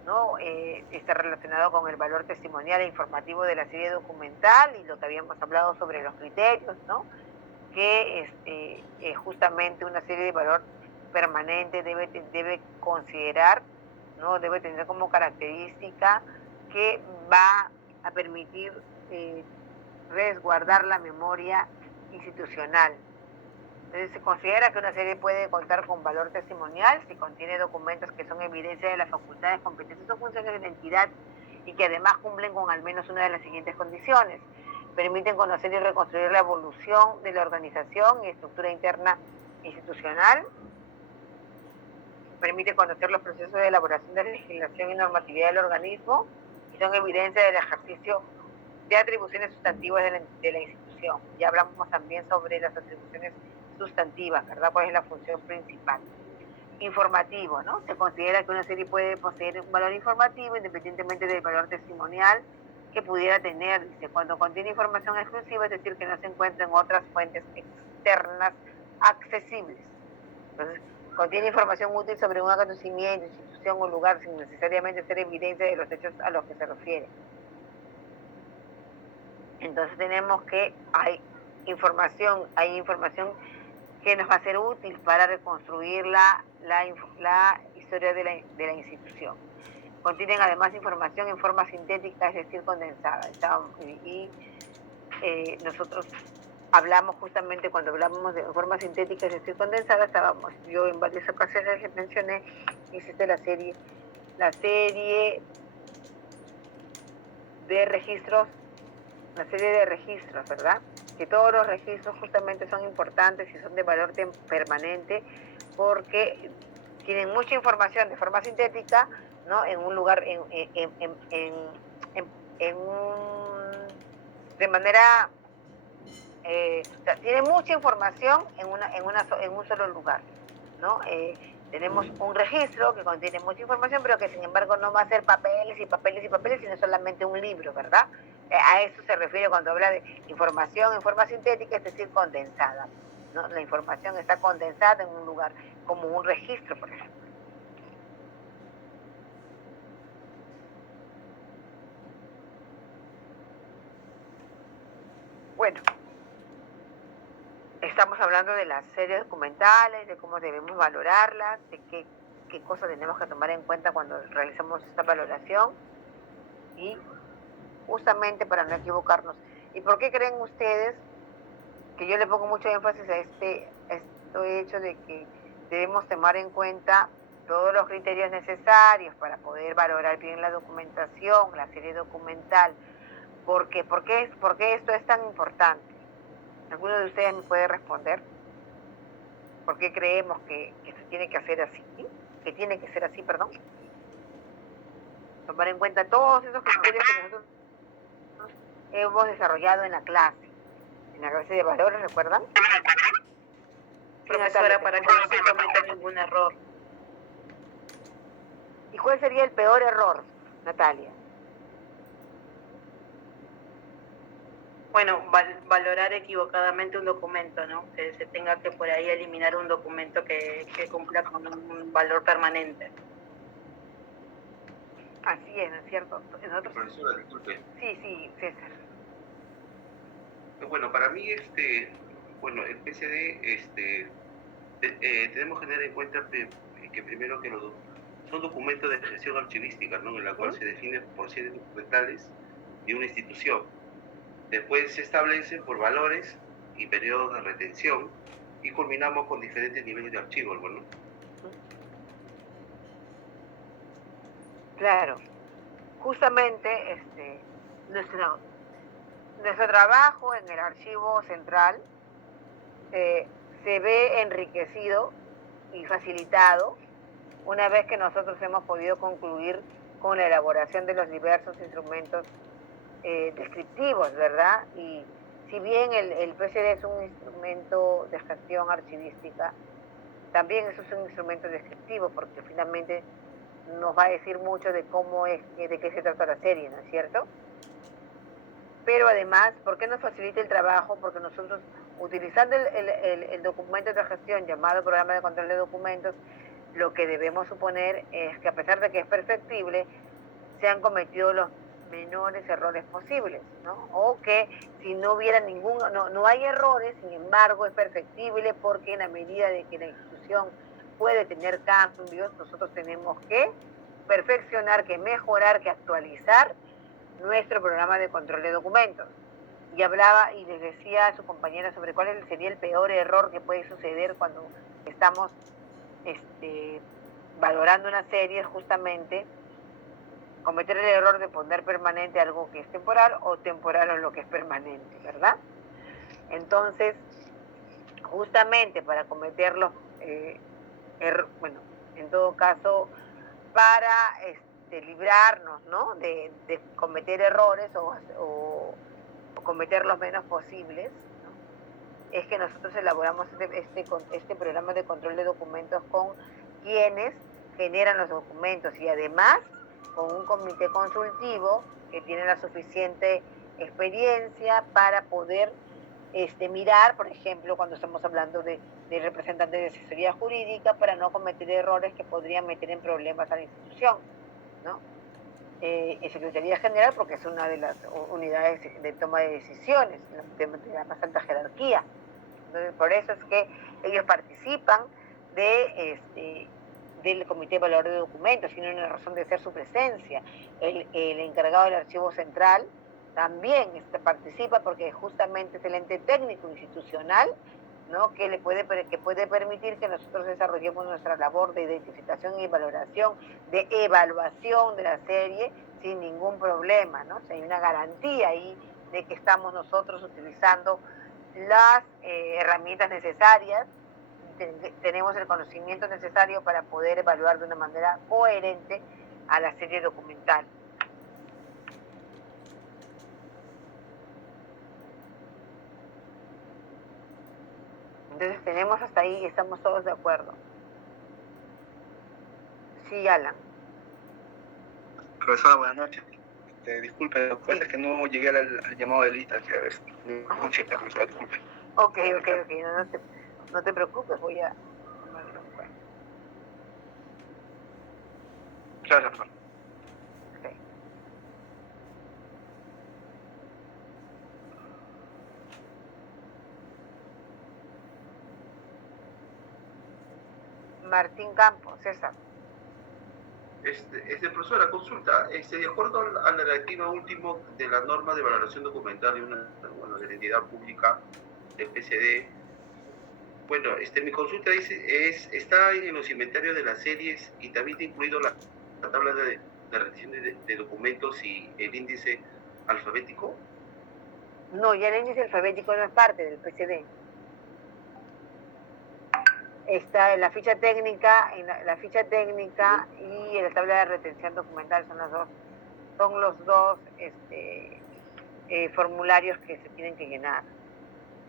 ¿no? Está relacionado con el valor testimonial e informativo de la serie documental y lo que habíamos hablado sobre los criterios, ¿no? Que justamente una serie de valor permanente debe considerar, ¿no? Debe tener como característica que va a permitir resguardar la memoria institucional. Entonces, se considera que una serie puede contar con valor testimonial si contiene documentos que son evidencia de las facultades, competencias o funciones de la entidad y que además cumplen con al menos una de las siguientes condiciones. Permiten conocer y reconstruir la evolución de la organización y estructura interna institucional. Permite conocer los procesos de elaboración de legislación y normatividad del organismo y son evidencia del ejercicio de atribuciones sustantivas de la institución. Ya hablamos también sobre las atribuciones sustantivas, ¿verdad? ¿Cuál es la función principal? Informativo, ¿no? Se considera que una serie puede poseer un valor informativo independientemente del valor testimonial que pudiera tener. Dice, cuando contiene información exclusiva, es decir, que no se encuentra en otras fuentes externas accesibles. Entonces, contiene información útil sobre un acontecimiento, institución o lugar sin necesariamente ser evidencia de los hechos a los que se refiere. Entonces tenemos que hay hay información que nos va a ser útil para reconstruir la historia de la institución. Contienen además información en forma sintética, es decir, condensada. Nosotros hablamos justamente, cuando hablamos de forma sintética, es decir, condensada, yo en varias ocasiones les mencioné, existe la serie de registros, ¿verdad? Que todos los registros justamente son importantes y son de valor permanente porque tienen mucha información de forma sintética, ¿no? En un lugar, de manera, o sea, tiene mucha información en un solo lugar, ¿no? Tenemos un registro que contiene mucha información, pero que sin embargo no va a ser papeles y papeles y papeles, sino solamente un libro, ¿verdad? A eso se refiere cuando habla de información en forma sintética, es decir, condensada, ¿no? La información está condensada en un lugar, como un registro, por ejemplo. Bueno, estamos hablando de las series documentales, de cómo debemos valorarlas, de qué cosas tenemos que tomar en cuenta cuando realizamos esta valoración y justamente para no equivocarnos. ¿Y por qué creen ustedes que yo le pongo mucho énfasis a este hecho de que debemos tomar en cuenta todos los criterios necesarios para poder valorar bien la documentación, la serie documental? ¿Por qué esto es tan importante? ¿Alguno de ustedes me puede responder? ¿Por qué creemos que se tiene que hacer así? Que tiene que ser así, perdón. Tomar en cuenta todos esos criterios que nosotros hemos desarrollado en la clase de valores, ¿recuerdan? Profesora, para que no se cometa ningún error. ¿Y cuál sería el peor error, Natalia? Bueno, valorar equivocadamente un documento, ¿no? Que se tenga que por ahí eliminar un documento que cumpla con un valor permanente. Así es, ¿no es cierto? Nosotros... Profesora, disculpe. Sí, César. Bueno, para mí, el PSD, tenemos que tener en cuenta que primero que son documentos de gestión archivística, ¿no? En la cual se definen por series documentales de una institución. Después se establecen por valores y periodos de retención y culminamos con diferentes niveles de archivo, ¿no? Claro. Justamente nuestro trabajo en el archivo central se ve enriquecido y facilitado una vez que nosotros hemos podido concluir con la elaboración de los diversos instrumentos descriptivos, ¿verdad? Y si bien el PSD es un instrumento de gestión archivística, también eso es un instrumento descriptivo porque finalmente nos va a decir mucho de de qué se trata la serie, ¿no es cierto? Pero además, ¿por qué nos facilita el trabajo? Porque nosotros, utilizando el documento de gestión llamado Programa de Control de Documentos, lo que debemos suponer es que a pesar de que es perfectible, se han cometido los menores errores posibles, ¿no? O que si no hubiera no hay errores, sin embargo es perfectible porque en la medida de que la institución puede tener cambios, nosotros tenemos que perfeccionar, que mejorar, que actualizar nuestro programa de control de documentos. Y hablaba y les decía a su compañera sobre cuál sería el peor error que puede suceder cuando estamos valorando una serie, justamente cometer el error de poner permanente algo que es temporal o temporal o lo que es permanente, ¿verdad? Entonces, justamente para cometerlos, en todo caso, para librarnos, ¿no? de cometer errores o cometer los menos posibles, ¿no? Es que nosotros elaboramos este programa de control de documentos con quienes generan los documentos y además con un comité consultivo que tiene la suficiente experiencia para poder mirar, por ejemplo, cuando estamos hablando de representantes de asesoría jurídica, para no cometer errores que podrían meter en problemas a la institución, ¿no? en Secretaría General, porque es una de las unidades de toma de decisiones, de la más alta jerarquía. Entonces, por eso es que ellos participan del Comité de Evaluador de Documentos, tiene una razón de ser su presencia. El encargado del Archivo Central también participa porque justamente es el ente técnico institucional, ¿no? que puede permitir que nosotros desarrollemos nuestra labor de identificación y valoración, de evaluación de la serie sin ningún problema, ¿no? O sea, hay una garantía ahí de que estamos nosotros utilizando las herramientas necesarias, tenemos el conocimiento necesario para poder evaluar de una manera coherente a la serie documental. Entonces tenemos hasta ahí, estamos todos de acuerdo. Sí, Alan. Profesora, buenas noches. Disculpe, lo que pasa es que no llegué al llamado de lista. Profesora, disculpe. Ok, no te preocupes, voy a tomarlo en cuenta. Gracias, profesor. Okay. Martín Campos, César. Profesora, consulta, de acuerdo a la directiva último de la norma de valoración documental de de la entidad pública del PCD, bueno, mi consulta está en los inventarios de las series y también está incluido la tabla de rendición de documentos y el índice alfabético. No, ya el índice alfabético no es parte del PCD. Está en la ficha técnica, y en la tabla de retención documental son los dos formularios que se tienen que llenar,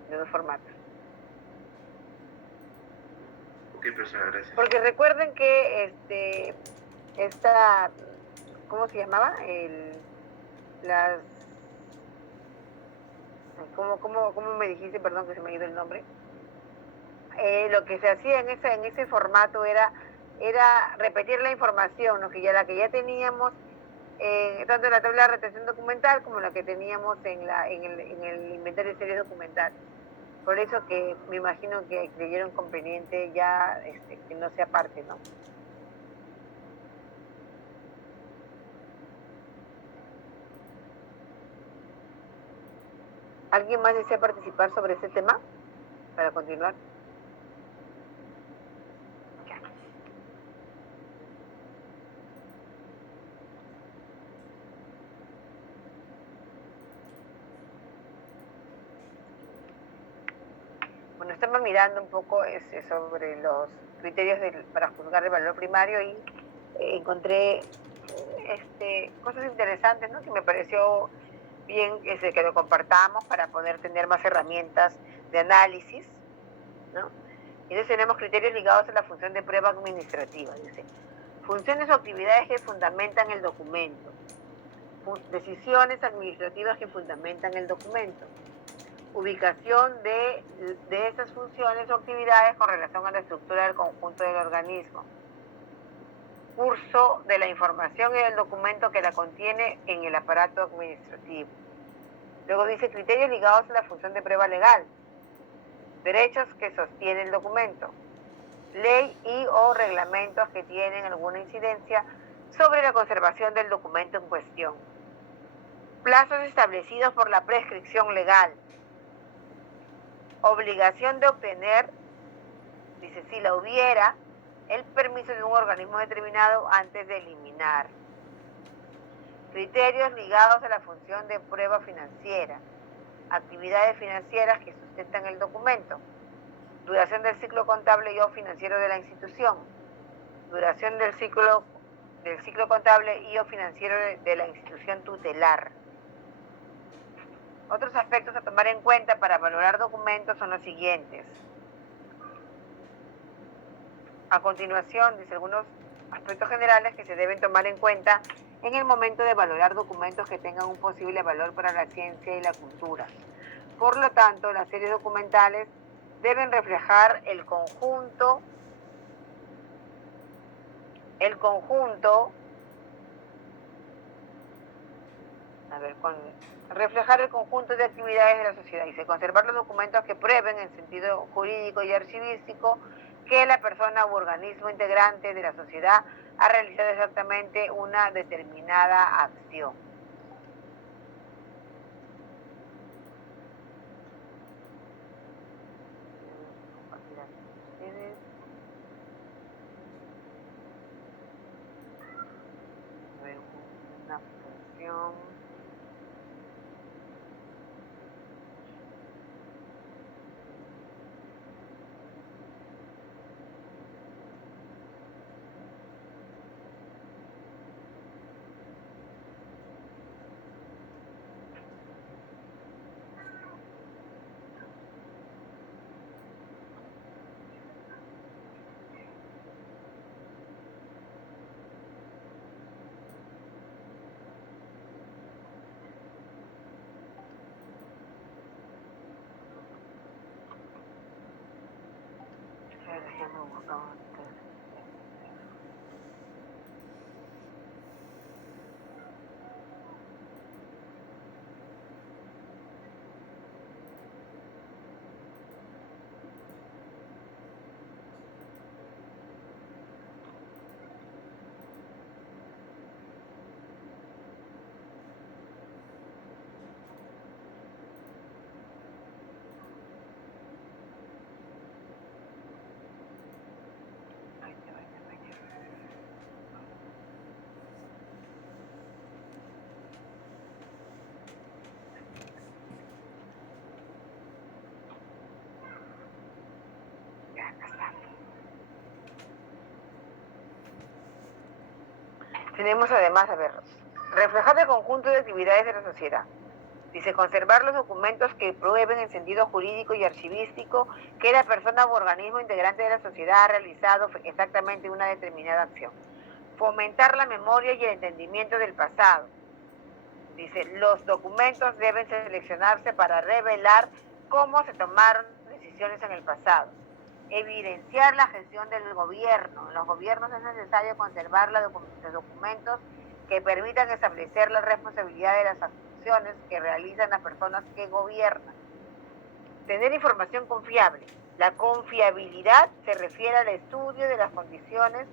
de dos formatos. Ok, profesora, gracias. Porque recuerden que ¿cómo se llamaba? ¿Cómo me dijiste? Perdón, que se me ha ido el nombre. Lo que se hacía en ese formato era repetir la información, ¿no? la que ya teníamos tanto en la tabla de retención documental como la que teníamos en el inventario de series documental. Por eso que me imagino que creyeron conveniente ya que no sea parte, ¿no? ¿Alguien más desea participar sobre ese tema para continuar? Bueno, estamos mirando un poco sobre los criterios para juzgar el valor primario y encontré cosas interesantes, ¿no? Que me pareció bien que lo compartamos para poder tener más herramientas de análisis, ¿no? Entonces tenemos criterios ligados a la función de prueba administrativa. Dice, funciones o actividades que fundamentan el documento, decisiones administrativas que fundamentan el documento, ubicación de esas funciones o actividades con relación a la estructura del conjunto del organismo, curso de la información y del documento que la contiene en el aparato administrativo. Luego dice criterios ligados a la función de prueba legal, derechos que sostiene el documento, ley y o reglamentos que tienen alguna incidencia sobre la conservación del documento en cuestión, plazos establecidos por la prescripción legal, obligación de obtener, dice, si la hubiera, el permiso de un organismo determinado antes de eliminar. Criterios ligados a la función de prueba financiera, actividades financieras que sustentan el documento, duración del ciclo contable y o financiero de la institución, duración del ciclo contable y o financiero de la institución tutelar. Otros aspectos a tomar en cuenta para valorar documentos son los siguientes. A continuación, dice algunos aspectos generales que se deben tomar en cuenta en el momento de valorar documentos que tengan un posible valor para la ciencia y la cultura. Por lo tanto, las series documentales deben reflejar el conjunto A ver, reflejar el conjunto de actividades de la sociedad. Dice, conservar los documentos que prueben en sentido jurídico y archivístico que la persona u organismo integrante de la sociedad ha realizado exactamente una determinada acción. Una función. Déjame buscar Tenemos además, a ver, reflejar el conjunto de actividades de la sociedad. Dice, conservar los documentos que prueben en sentido jurídico y archivístico que la persona u organismo integrante de la sociedad ha realizado exactamente una determinada acción. Fomentar la memoria y el entendimiento del pasado. Dice, los documentos deben seleccionarse para revelar cómo se tomaron decisiones en el pasado. Evidenciar la gestión del gobierno. En los gobiernos es necesario conservar los documentos que permitan establecer la responsabilidad de las acciones que realizan las personas que gobiernan. Tener información confiable. La confiabilidad se refiere al estudio de las condiciones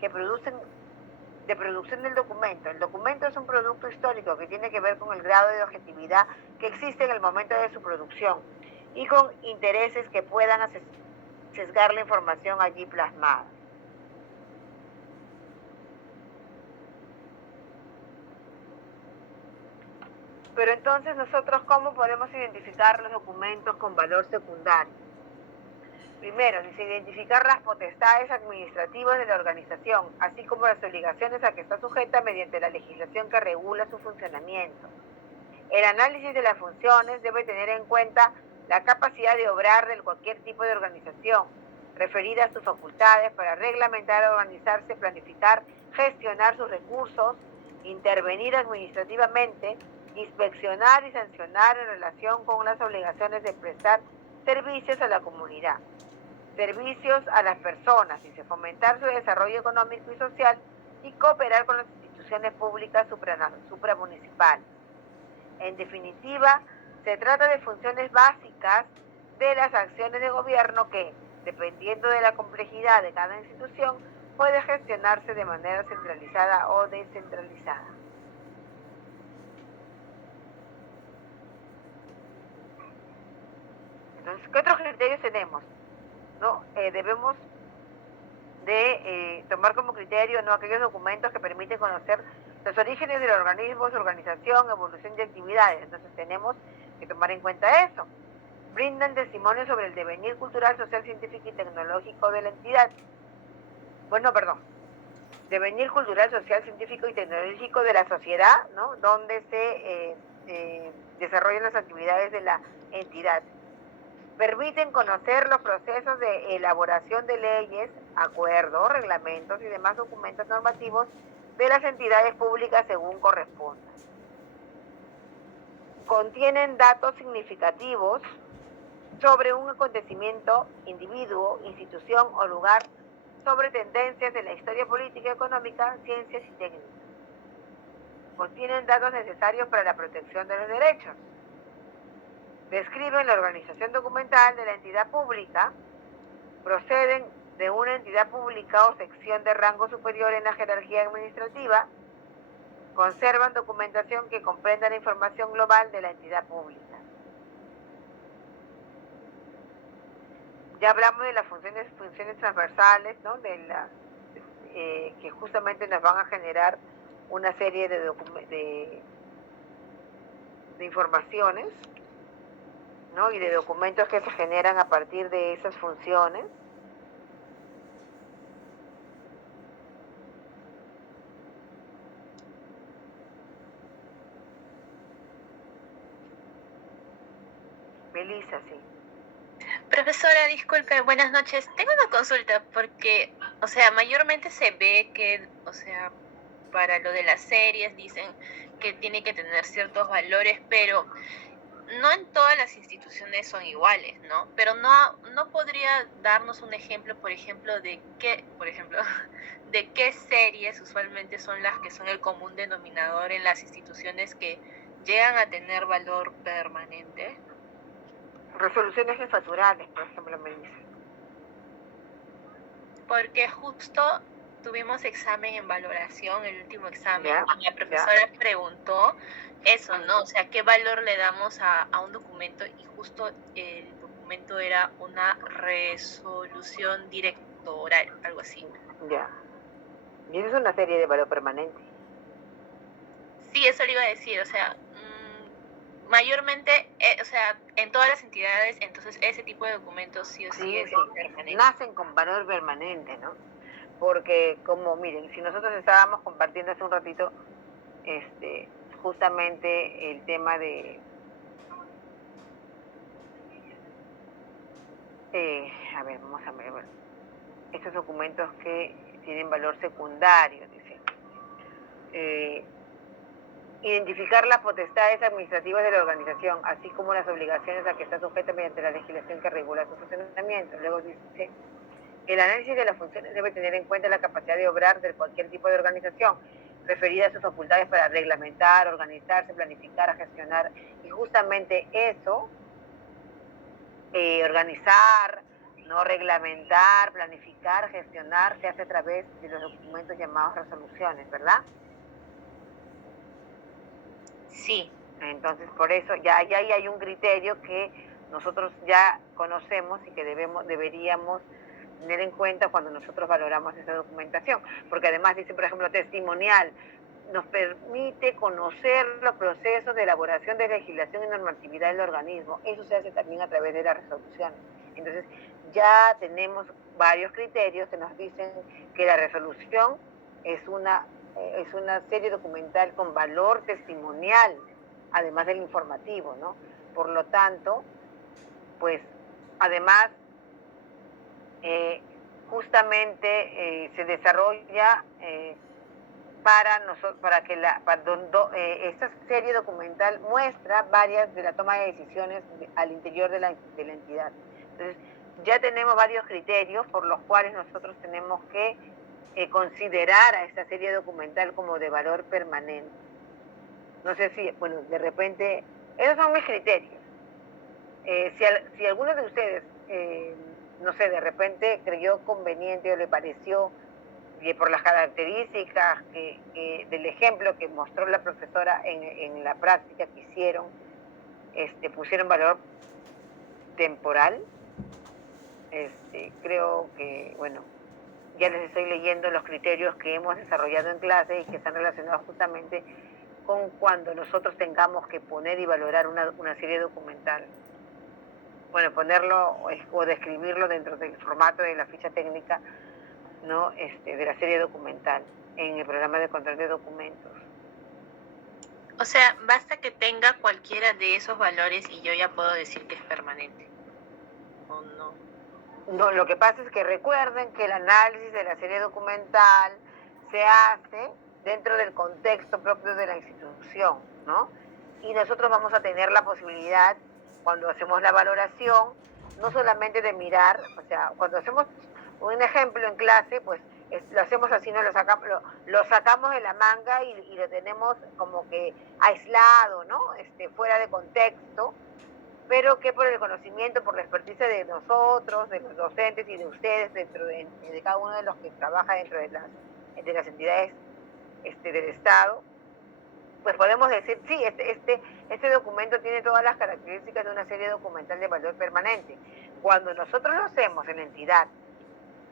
que de producción del documento. El documento es un producto histórico que tiene que ver con el grado de objetividad que existe en el momento de su producción y con intereses que puedan sesgar la información allí plasmada. Pero entonces nosotros, ¿cómo podemos identificar los documentos con valor secundario? Primero, dice identificar las potestades administrativas de la organización, así como las obligaciones a que está sujeta mediante la legislación que regula su funcionamiento. El análisis de las funciones debe tener en cuenta la capacidad de obrar de cualquier tipo de organización, referida a sus facultades para reglamentar, organizarse, planificar, gestionar sus recursos, intervenir administrativamente, inspeccionar y sancionar en relación con las obligaciones de prestar servicios a la comunidad, servicios a las personas, y fomentar su desarrollo económico y social y cooperar con las instituciones públicas supramunicipales. En definitiva, se trata de funciones básicas de las acciones de gobierno que, dependiendo de la complejidad de cada institución, puede gestionarse de manera centralizada o descentralizada. Entonces, ¿qué otros criterios tenemos? ¿No? Debemos de tomar como criterio, ¿no?, aquellos documentos que permiten conocer los orígenes del organismo, su organización, evolución y actividades. Entonces tenemos que tomar en cuenta eso. Brindan testimonio sobre el devenir cultural, social, científico y tecnológico de la entidad. Devenir cultural, social, científico y tecnológico de la sociedad, ¿no?, donde se desarrollan las actividades de la entidad. Permiten conocer los procesos de elaboración de leyes, acuerdos, reglamentos y demás documentos normativos de las entidades públicas según corresponda. Contienen datos significativos sobre un acontecimiento, individuo, institución o lugar, sobre tendencias de la historia política, económica, ciencias y técnicas. contienen datos necesarios para la protección de los derechos. Describen la organización documental de la entidad pública, proceden de una entidad pública o sección de rango superior en la jerarquía administrativa, conservan documentación que comprenda la información global de la entidad pública. Ya hablamos de las funciones transversales, ¿no? Que justamente nos van a generar una serie de informaciones, ¿no? Y de documentos que se generan a partir de esas funciones. Melissa, sí. Profesora, disculpe, buenas noches. Tengo una consulta porque, o sea, mayormente se ve que, o sea, para lo de las series dicen que tiene que tener ciertos valores, pero no en todas las instituciones son iguales, ¿no? Pero no podría darnos un ejemplo, por ejemplo, de qué series usualmente son las que son el común denominador en las instituciones que llegan a tener valor permanente. Resoluciones jefaturales, por ejemplo, me dice. Porque justo tuvimos examen en valoración, el último examen, y la profesora preguntó eso, ¿no? O sea, ¿qué valor le damos a un documento? Y justo el documento era una resolución directoral, algo así. Ya. Y eso es una serie de valor permanente. Sí, eso le iba a decir, o sea, mayormente, o sea, en todas las entidades, entonces ese tipo de documentos sí o sí es permanente. Nacen con valor permanente, ¿no? Porque, como miren, si nosotros estábamos compartiendo hace un ratito, justamente el tema de, a ver, vamos a ver, estos documentos que tienen valor secundario, dice. Identificar las potestades administrativas de la organización, así como las obligaciones a que está sujeta mediante la legislación que regula su funcionamiento. Luego dice, el análisis de las funciones debe tener en cuenta la capacidad de obrar de cualquier tipo de organización, referida a sus facultades para reglamentar, organizarse, planificar, gestionar. Y justamente eso, organizar, no reglamentar, planificar, gestionar, se hace a través de los documentos llamados resoluciones, ¿verdad? Sí. Entonces, por eso ya ahí hay un criterio que nosotros ya conocemos y que deberíamos tener en cuenta cuando nosotros valoramos esa documentación. Porque además dice, por ejemplo, testimonial, nos permite conocer los procesos de elaboración de legislación y normatividad del organismo. Eso se hace también a través de las resoluciones. Entonces, ya tenemos varios criterios que nos dicen que la resolución es una serie documental con valor testimonial, además del informativo, ¿no? Por lo tanto, pues, además, justamente se desarrolla para que esta serie documental muestra varias de la toma de decisiones al interior de la entidad. Entonces, ya tenemos varios criterios por los cuales nosotros tenemos que considerar a esta serie documental como de valor permanente. No sé si, bueno, de repente, esos son mis criterios. Si alguno de ustedes, no sé, de repente creyó conveniente o le pareció, por las características del ejemplo que mostró la profesora en la práctica que hicieron, pusieron valor temporal, creo que, bueno, ya les estoy leyendo los criterios que hemos desarrollado en clase y que están relacionados justamente con cuando nosotros tengamos que poner y valorar una serie documental. Bueno, ponerlo o describirlo dentro del formato de la ficha técnica, ¿no? De la serie documental en el programa de control de documentos. O sea, basta que tenga cualquiera de esos valores y yo ya puedo decir que es permanente. ¿O no? No, lo que pasa es que recuerden que el análisis de la serie documental se hace dentro del contexto propio de la institución, ¿no? Y nosotros vamos a tener la posibilidad, cuando hacemos la valoración, no solamente de mirar, o sea, cuando hacemos un ejemplo en clase, pues lo hacemos así, ¿no? Lo sacamos de la manga y lo tenemos como que aislado, ¿no? Fuera de contexto, pero que por el conocimiento, por la experticia de nosotros, de los docentes y de ustedes, dentro de cada uno de los que trabaja dentro de las entidades del Estado, pues podemos decir, sí, este documento tiene todas las características de una serie documental de valor permanente. Cuando nosotros lo hacemos en la entidad,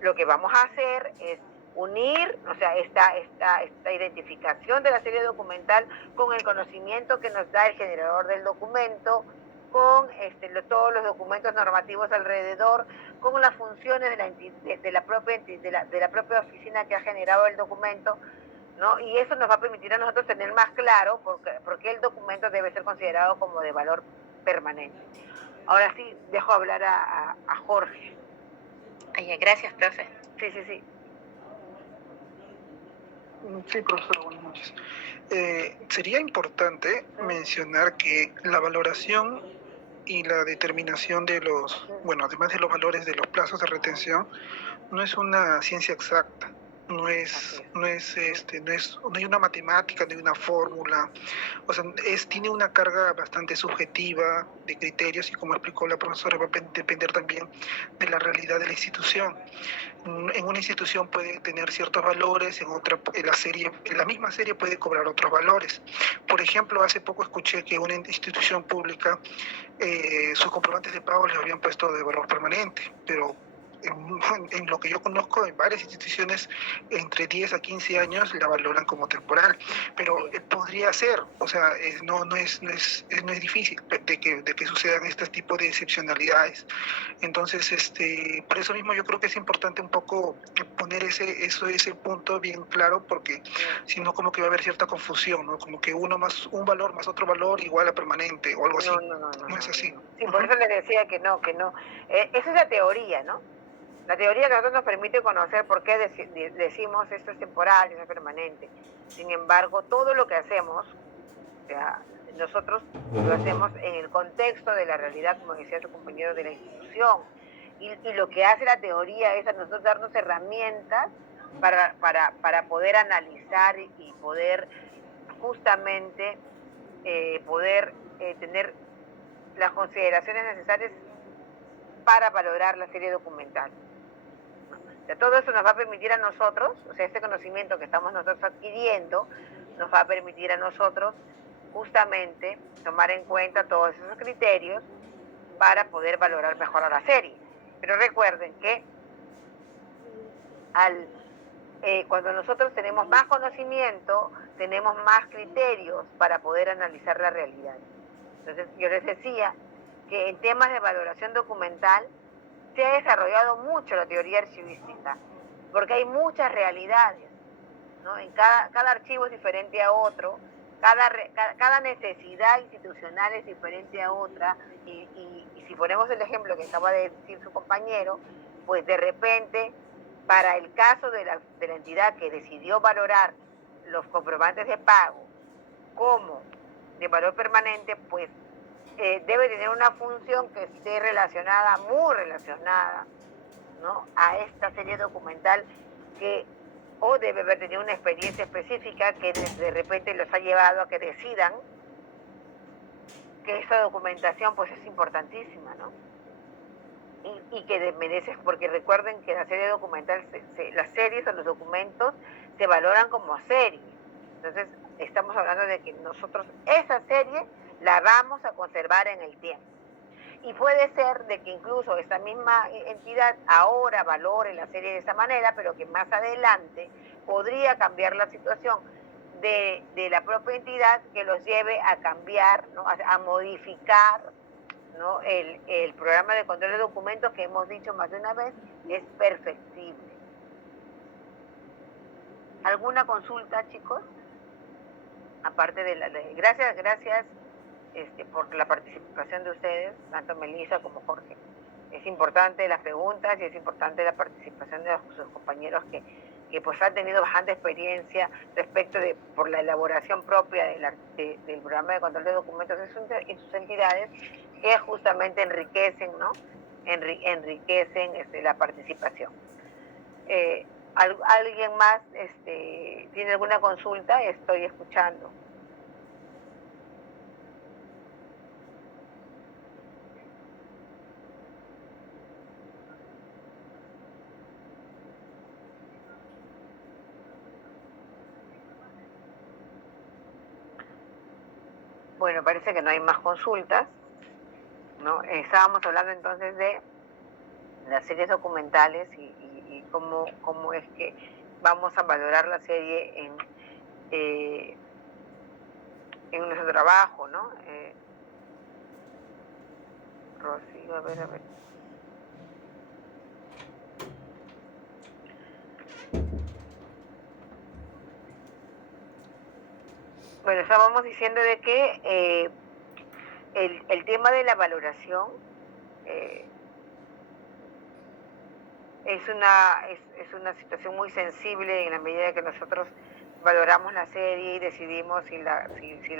lo que vamos a hacer es unir, o sea, esta identificación de la serie documental con el conocimiento que nos da el generador del documento, con todos los documentos normativos alrededor, con las funciones de la propia oficina que ha generado el documento, ¿no? Y eso nos va a permitir a nosotros tener más claro por qué el documento debe ser considerado como de valor permanente. Ahora sí, dejo hablar a Jorge. Gracias, profe. Sí. Sí, profesora, buenas noches. Sería importante mencionar que la valoración y la determinación de además de los valores de los plazos de retención, no es una ciencia exacta. No hay una matemática, no hay una fórmula, o sea, tiene una carga bastante subjetiva de criterios y, como explicó la profesora, va a depender también de la realidad de la institución. En una institución puede tener ciertos valores, en otra, la misma serie puede cobrar otros valores. Por ejemplo, hace poco escuché que una institución pública, sus comprobantes de pago les habían puesto de valor permanente, pero en lo que yo conozco, en varias instituciones, entre 10 a 15 años la valoran como temporal, pero podría ser, o sea, no es difícil de que sucedan este tipo de excepcionalidades. Entonces, por eso mismo yo creo que es importante un poco poner ese punto bien claro, porque si no, como que va a haber cierta confusión, ¿no? Como que un valor más otro valor igual a permanente o algo así. No es así. Sí, por eso les decía que no. Esa es la teoría, ¿no? La teoría que nosotros nos permite conocer por qué decimos esto es temporal, esto es permanente. Sin embargo, todo lo que hacemos, o sea, nosotros lo hacemos en el contexto de la realidad, como decía su compañero, de la institución. Y lo que hace la teoría es a nosotros darnos herramientas para poder analizar y poder justamente tener las consideraciones necesarias para valorar la serie documental. O sea, todo eso nos va a permitir a nosotros, o sea, este conocimiento que estamos nosotros adquiriendo, nos va a permitir a nosotros justamente tomar en cuenta todos esos criterios para poder valorar mejor a la serie. Pero recuerden que cuando nosotros tenemos más conocimiento, tenemos más criterios para poder analizar la realidad. Entonces, yo les decía que en temas de valoración documental se ha desarrollado mucho la teoría archivística, porque hay muchas realidades, ¿no? En cada archivo es diferente a otro, cada necesidad institucional es diferente a otra, y si ponemos el ejemplo que acaba de decir su compañero, pues de repente, para el caso de la entidad que decidió valorar los comprobantes de pago como de valor permanente, pues debe tener una función que esté relacionada, muy relacionada, ¿no?, a esta serie documental, o debe haber tenido una experiencia específica que de repente los ha llevado a que decidan que esa documentación pues es importantísima, ¿no? Y que merece, porque recuerden que la serie documental, las series o los documentos se valoran como series. Entonces, estamos hablando de que nosotros esa serie la vamos a conservar en el tiempo. Y puede ser de que incluso esta misma entidad ahora valore la serie de esa manera, pero que más adelante podría cambiar la situación de la propia entidad, que los lleve a cambiar, ¿no?, a modificar, ¿no?, el programa de control de documentos, que hemos dicho más de una vez es perfectible. ¿Alguna consulta, chicos? Aparte de gracias por la participación de ustedes, tanto Melissa como Jorge. Es importante las preguntas y es importante la participación de sus compañeros que pues han tenido bastante experiencia respecto por la elaboración propia del programa de control de documentos en sus entidades, que justamente enriquecen, ¿no? Enriquecen la participación. ¿Alguien más tiene alguna consulta? Estoy escuchando. Bueno, parece que no hay más consultas, ¿no? Estábamos hablando entonces de las series documentales y cómo es que vamos a valorar la serie en nuestro trabajo, ¿no? Rocío, a ver. Bueno, estábamos diciendo de que el tema de la valoración es una situación muy sensible en la medida que nosotros valoramos la serie y decidimos si la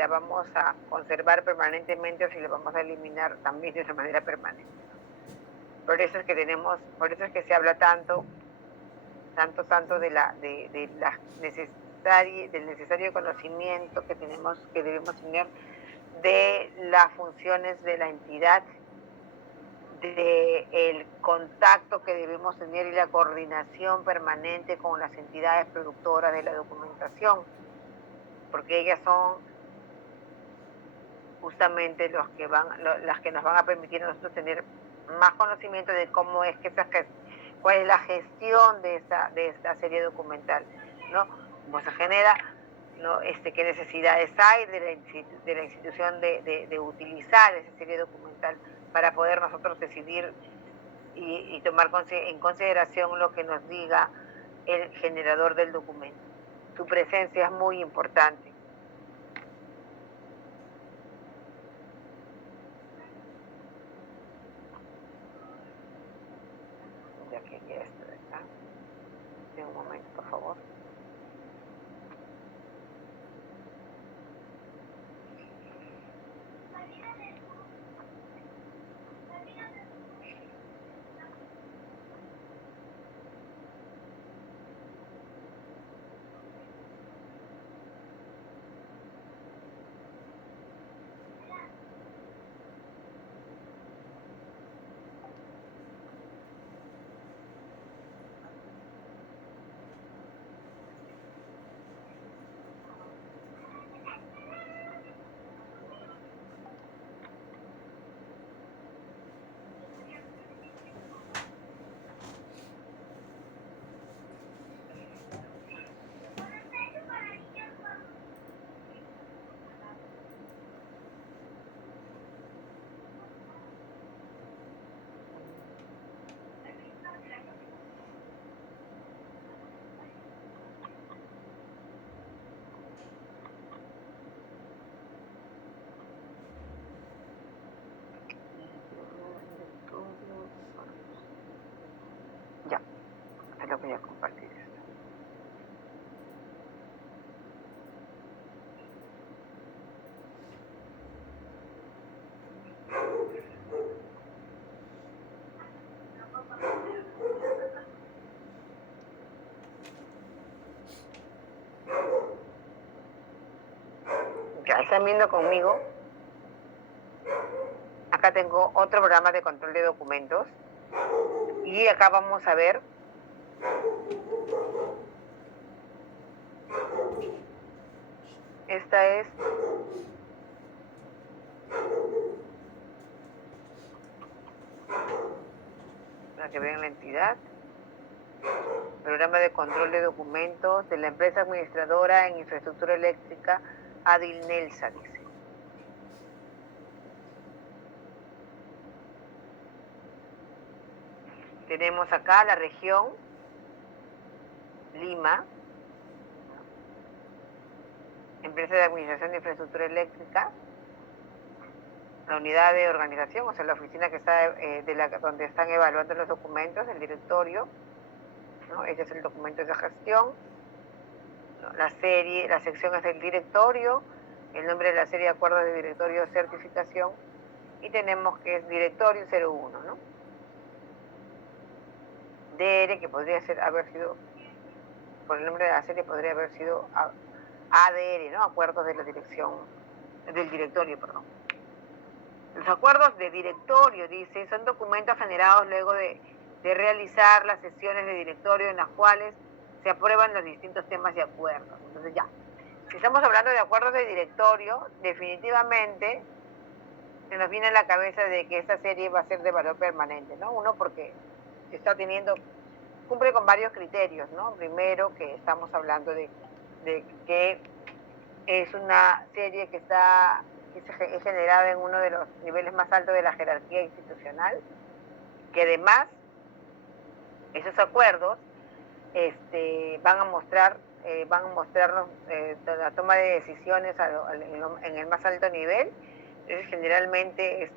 vamos a conservar permanentemente o si la vamos a eliminar también de esa manera permanente. Por eso es que se habla tanto del necesario conocimiento que debemos tener de las funciones de la entidad, del contacto que debemos tener y la coordinación permanente con las entidades productoras de la documentación, porque ellas son justamente las que nos van a permitir a nosotros tener más conocimiento de cómo es cuál es la gestión de esta serie documental, ¿no? Cómo se genera, ¿no? Qué necesidades hay de la institución de utilizar esa serie documental para poder nosotros decidir y tomar en consideración lo que nos diga el generador del documento. Su presencia es muy importante. Ya quería esto de acá. Un momento, por favor. Ya, te lo voy a compartir esto. Ya están viendo conmigo. Acá tengo otro programa de control de documentos. Y acá vamos a ver esta es para que vean la entidad. Programa de control de documentos de la empresa administradora en infraestructura eléctrica Adilnelsa, dice. Tenemos acá la región Lima, empresa de administración de infraestructura eléctrica, la unidad de organización, o sea, la oficina que está donde están evaluando los documentos, el directorio, ¿no? Este es el documento de gestión, ¿no? La sección es el directorio, el nombre de la serie de acuerdos de directorio de certificación, y tenemos que es directorio 01, ¿no? DR, que podría haber sido por el nombre de la serie podría haber sido ADR, ¿no? Acuerdos de la dirección, del directorio, perdón. Los acuerdos de directorio, dice, son documentos generados luego de realizar las sesiones de directorio en las cuales se aprueban los distintos temas de acuerdos. Entonces ya, si estamos hablando de acuerdos de directorio, definitivamente se nos viene a la cabeza de que esta serie va a ser de valor permanente, ¿no? Uno, porque cumple con varios criterios, ¿no? Primero, que estamos hablando de que es una serie que es generada en uno de los niveles más altos de la jerarquía institucional, que además esos acuerdos van a mostrarnos la toma de decisiones en el más alto nivel. Entonces, generalmente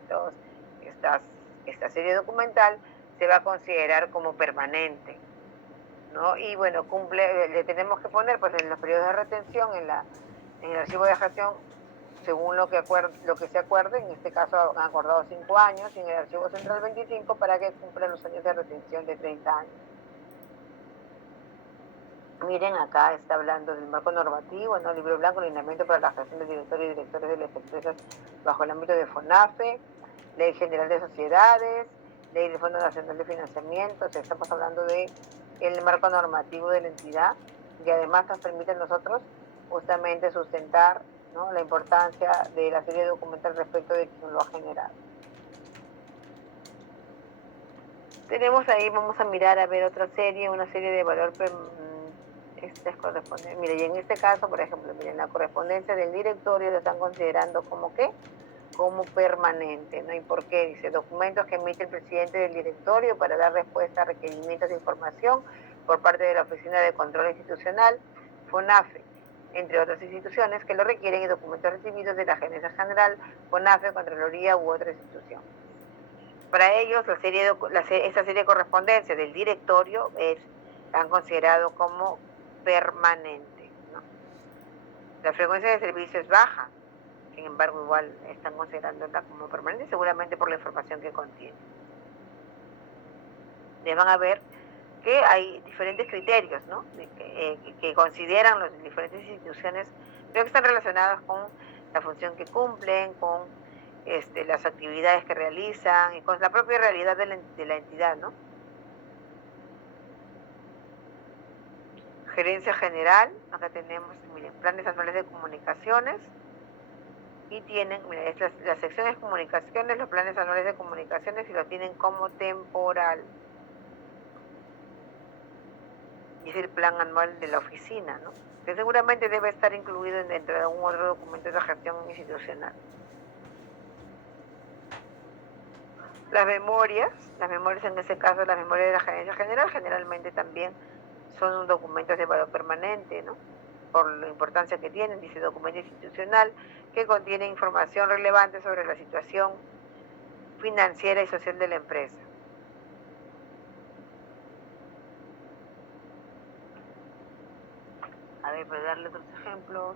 esta serie documental se va a considerar como permanente, ¿no? Y bueno, le tenemos que poner pues en los periodos de retención, en el archivo de gestión, según lo que se acuerde. En este caso han acordado 5 años, y en el archivo central 25 para que cumplan los años de retención de 30 años. Miren, acá está hablando del marco normativo, ¿no? Libro blanco, lineamiento para la gestión del directorio y directores de las empresas bajo el ámbito de FONAFE, Ley General de Sociedades, Ley del Fondo Nacional de Financiamiento. O sea, estamos hablando de el marco normativo de la entidad, y además nos permite a nosotros justamente sustentar, ¿no?, la importancia de la serie documental respecto de quien lo ha generado. Tenemos ahí, vamos a mirar a ver otra serie, una serie de valor esta es correspondiente. Mire, y en este caso, por ejemplo, miren, la correspondencia del directorio lo están considerando como ¿qué? Como permanente, ¿no? ¿Y por qué? Dice, documentos que emite el presidente del directorio para dar respuesta a requerimientos de información por parte de la Oficina de Control Institucional, FONAFE, entre otras instituciones que lo requieren, y documentos recibidos de la Gerencia General, FONAFE, Contraloría u otra institución. Para ellos, esta serie de correspondencia del directorio han considerado como permanente, ¿no? La frecuencia de servicio es baja, sin embargo, igual están considerándola como permanente, seguramente por la información que contiene. Van a ver que hay diferentes criterios, ¿no?, que consideran las diferentes instituciones, pero que están relacionadas con la función que cumplen, con las actividades que realizan y con la propia realidad de la entidad, ¿no? Gerencia General, acá tenemos, miren, planes anuales de comunicaciones, y tienen, miren, la sección es comunicaciones, los planes anuales de comunicaciones, y lo tienen como temporal. Y es el plan anual de la oficina, ¿no?, que seguramente debe estar incluido dentro de algún otro documento de gestión institucional. Las memorias en ese caso, las memorias de la Gerencia General, generalmente también son documentos de valor permanente, ¿no?, por la importancia que tienen. Dice, documento institucional que contiene información relevante sobre la situación financiera y social de la empresa. A ver, para darle otros ejemplos.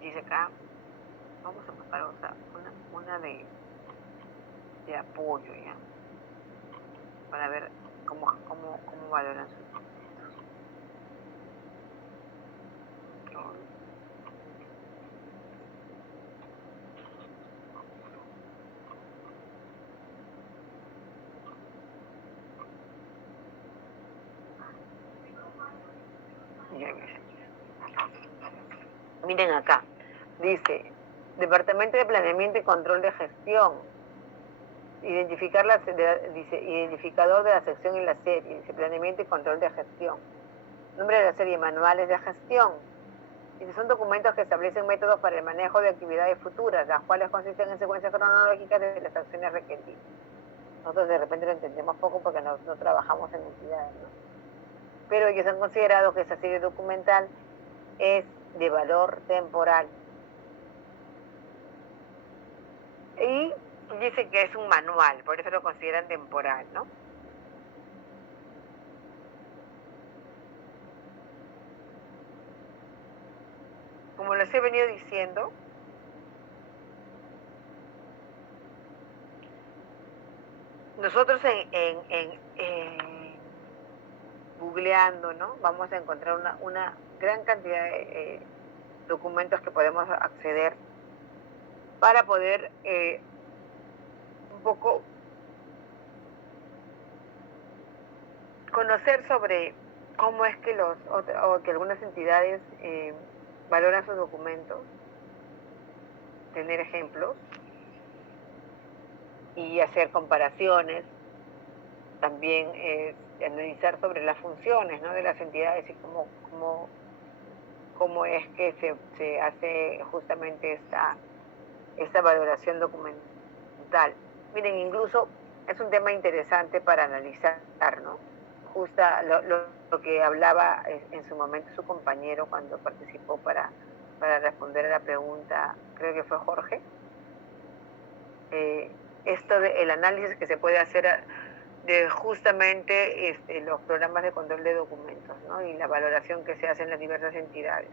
Dice acá, vamos a buscar una de apoyo, ya, para ver cómo valoran sus documentos. Miren acá, dice, Departamento de Planeamiento y Control de Gestión, dice, identificador de la sección y la serie, dice, Planeamiento y Control de Gestión. Nombre de la serie, Manuales de Gestión. Dice, son documentos que establecen métodos para el manejo de actividades futuras, las cuales consisten en secuencias cronológicas de las acciones requeridas. Nosotros de repente lo entendemos poco porque no trabajamos en entidades, ¿no? Pero ellos han considerado que esa serie documental es de valor temporal. Y dice que es un manual, por eso lo consideran temporal, ¿no? como les he venido diciendo, nosotros googleando, ¿no? Vamos a encontrar una gran cantidad de documentos que podemos acceder para poder un poco conocer sobre cómo es que que algunas entidades valoran sus documentos, tener ejemplos y hacer comparaciones, también analizar sobre las funciones, ¿no?, de las entidades y cómo es que se hace justamente esta valoración documental. Miren, incluso es un tema interesante para analizar, ¿no? Justo lo que hablaba en su momento su compañero cuando participó para responder a la pregunta, creo que fue Jorge, esto del análisis que se puede hacer de justamente los programas de control de documentos, ¿no?, y la valoración que se hace en las diversas entidades.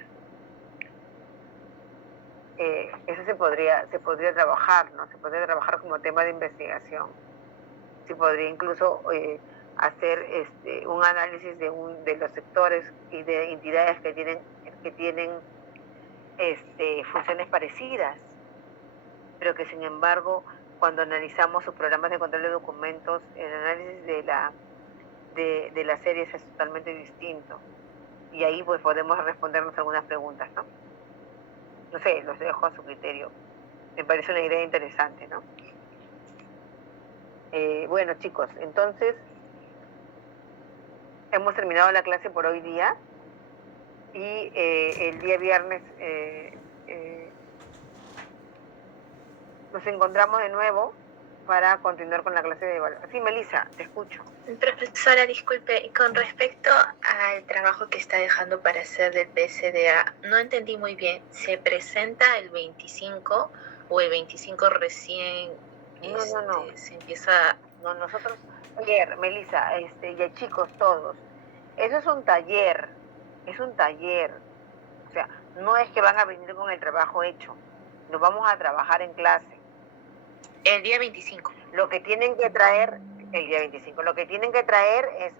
Eso se podría trabajar, ¿no? Se podría trabajar como tema de investigación. Se podría incluso hacer un análisis de los sectores y de entidades que tienen funciones parecidas, pero que sin embargo, cuando analizamos sus programas de control de documentos, el análisis de las series es totalmente distinto. Y ahí pues podemos respondernos algunas preguntas, ¿no? No sé, los dejo a su criterio. Me parece una idea interesante, ¿no? Bueno, chicos, entonces hemos terminado la clase por hoy día y el día viernes nos encontramos de nuevo para continuar con la clase de evaluación. Sí, Melissa, te escucho. Profesora, disculpe, con respecto al trabajo que está dejando para hacer del PSDA, no entendí muy bien, ¿se presenta el 25 o el 25 recién No. se empieza? No, nosotros, ayer, Melissa, y chicos todos, eso es un taller, o sea, no es que van a venir con el trabajo hecho, lo vamos a trabajar en clase. El día 25. Lo que tienen que traer, el día 25, lo que tienen que traer es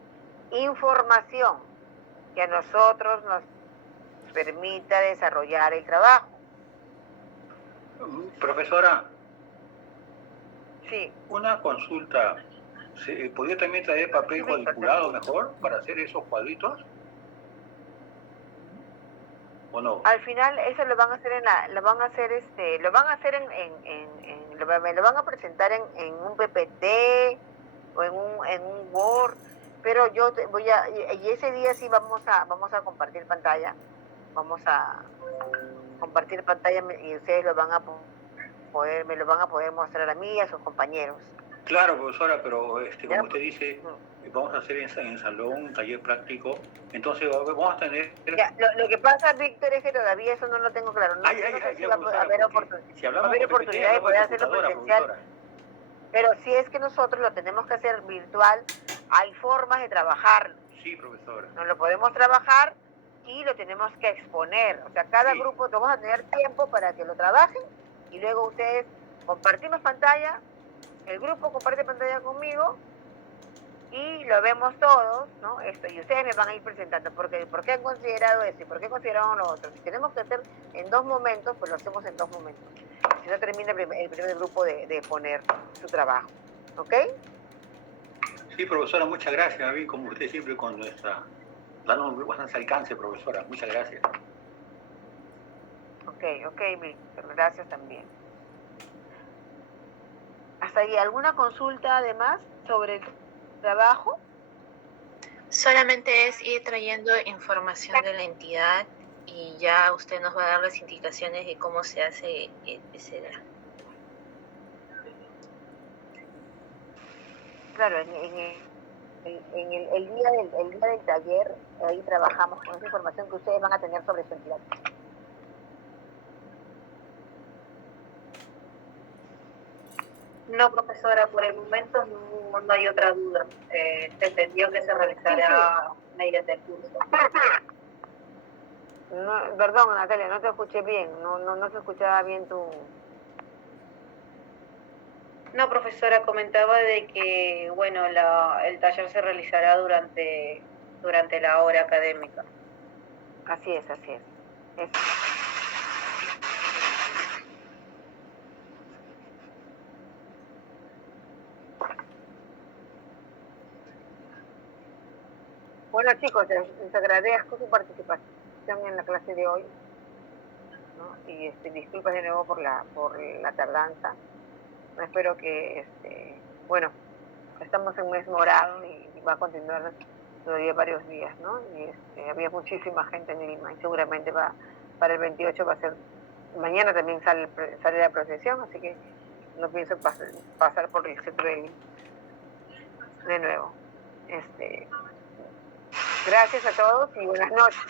información que a nosotros nos permita desarrollar el trabajo. Profesora. Sí. Una consulta. ¿Se podría también traer papel cuadriculado mejor para hacer esos cuadritos? ¿O no? Al final eso lo van a hacer lo van a presentar en un PPT o en un Word, pero yo y ese día sí vamos a compartir pantalla, y ustedes me lo van a poder mostrar a mí y a sus compañeros. Claro, profesora, pero como usted dice, vamos a hacer en salón un taller práctico, entonces vamos a tener... Ya, lo que pasa, Víctor, es que todavía eso no lo tengo claro. No sé si va a haber oportunidad de poder hacerlo presencial, pero si es que nosotros lo tenemos que hacer virtual, hay formas de trabajarlo. Sí, profesora. Nos lo podemos trabajar y lo tenemos que exponer. O sea, cada grupo vamos a tener tiempo para que lo trabajen y luego ustedes compartimos pantalla, el grupo comparte pantalla conmigo y lo vemos todos, ¿no? Y ustedes me van a ir presentando por qué han considerado esto y por qué consideraron lo otro. Si tenemos que hacer en 2 momentos, pues lo hacemos en 2 momentos. Si no termina el primer grupo de poner su trabajo. ¿Ok? Sí, profesora, muchas gracias. A mí, como usted siempre, con dando bastante alcance, profesora. Muchas gracias. Ok, Víctor, gracias también. ¿Hasta ahí alguna consulta además sobre el trabajo? Solamente es ir trayendo información de la entidad y ya usted nos va a dar las indicaciones de cómo se hace el PSDA. Claro, en el día del taller, ahí trabajamos con esa información que ustedes van a tener sobre su entidad. No, profesora, por el momento no hay otra duda. Se entendió que se realizará mediante el curso. No, perdón, Natalia, no te escuché bien, no se escuchaba bien tu... No, profesora, comentaba de que, bueno, el taller se realizará durante la hora académica. Así es. Bueno, chicos, les agradezco su participación en la clase de hoy, ¿no? Y disculpas de nuevo por la tardanza. Espero que, bueno, estamos en un mes morado y va a continuar todavía varios días, ¿no? Y había muchísima gente en Lima y seguramente para el 28 va a ser, mañana también sale la procesión, así que no pienso pasar por el centro de Lima de nuevo. Gracias a todos y buenas noches.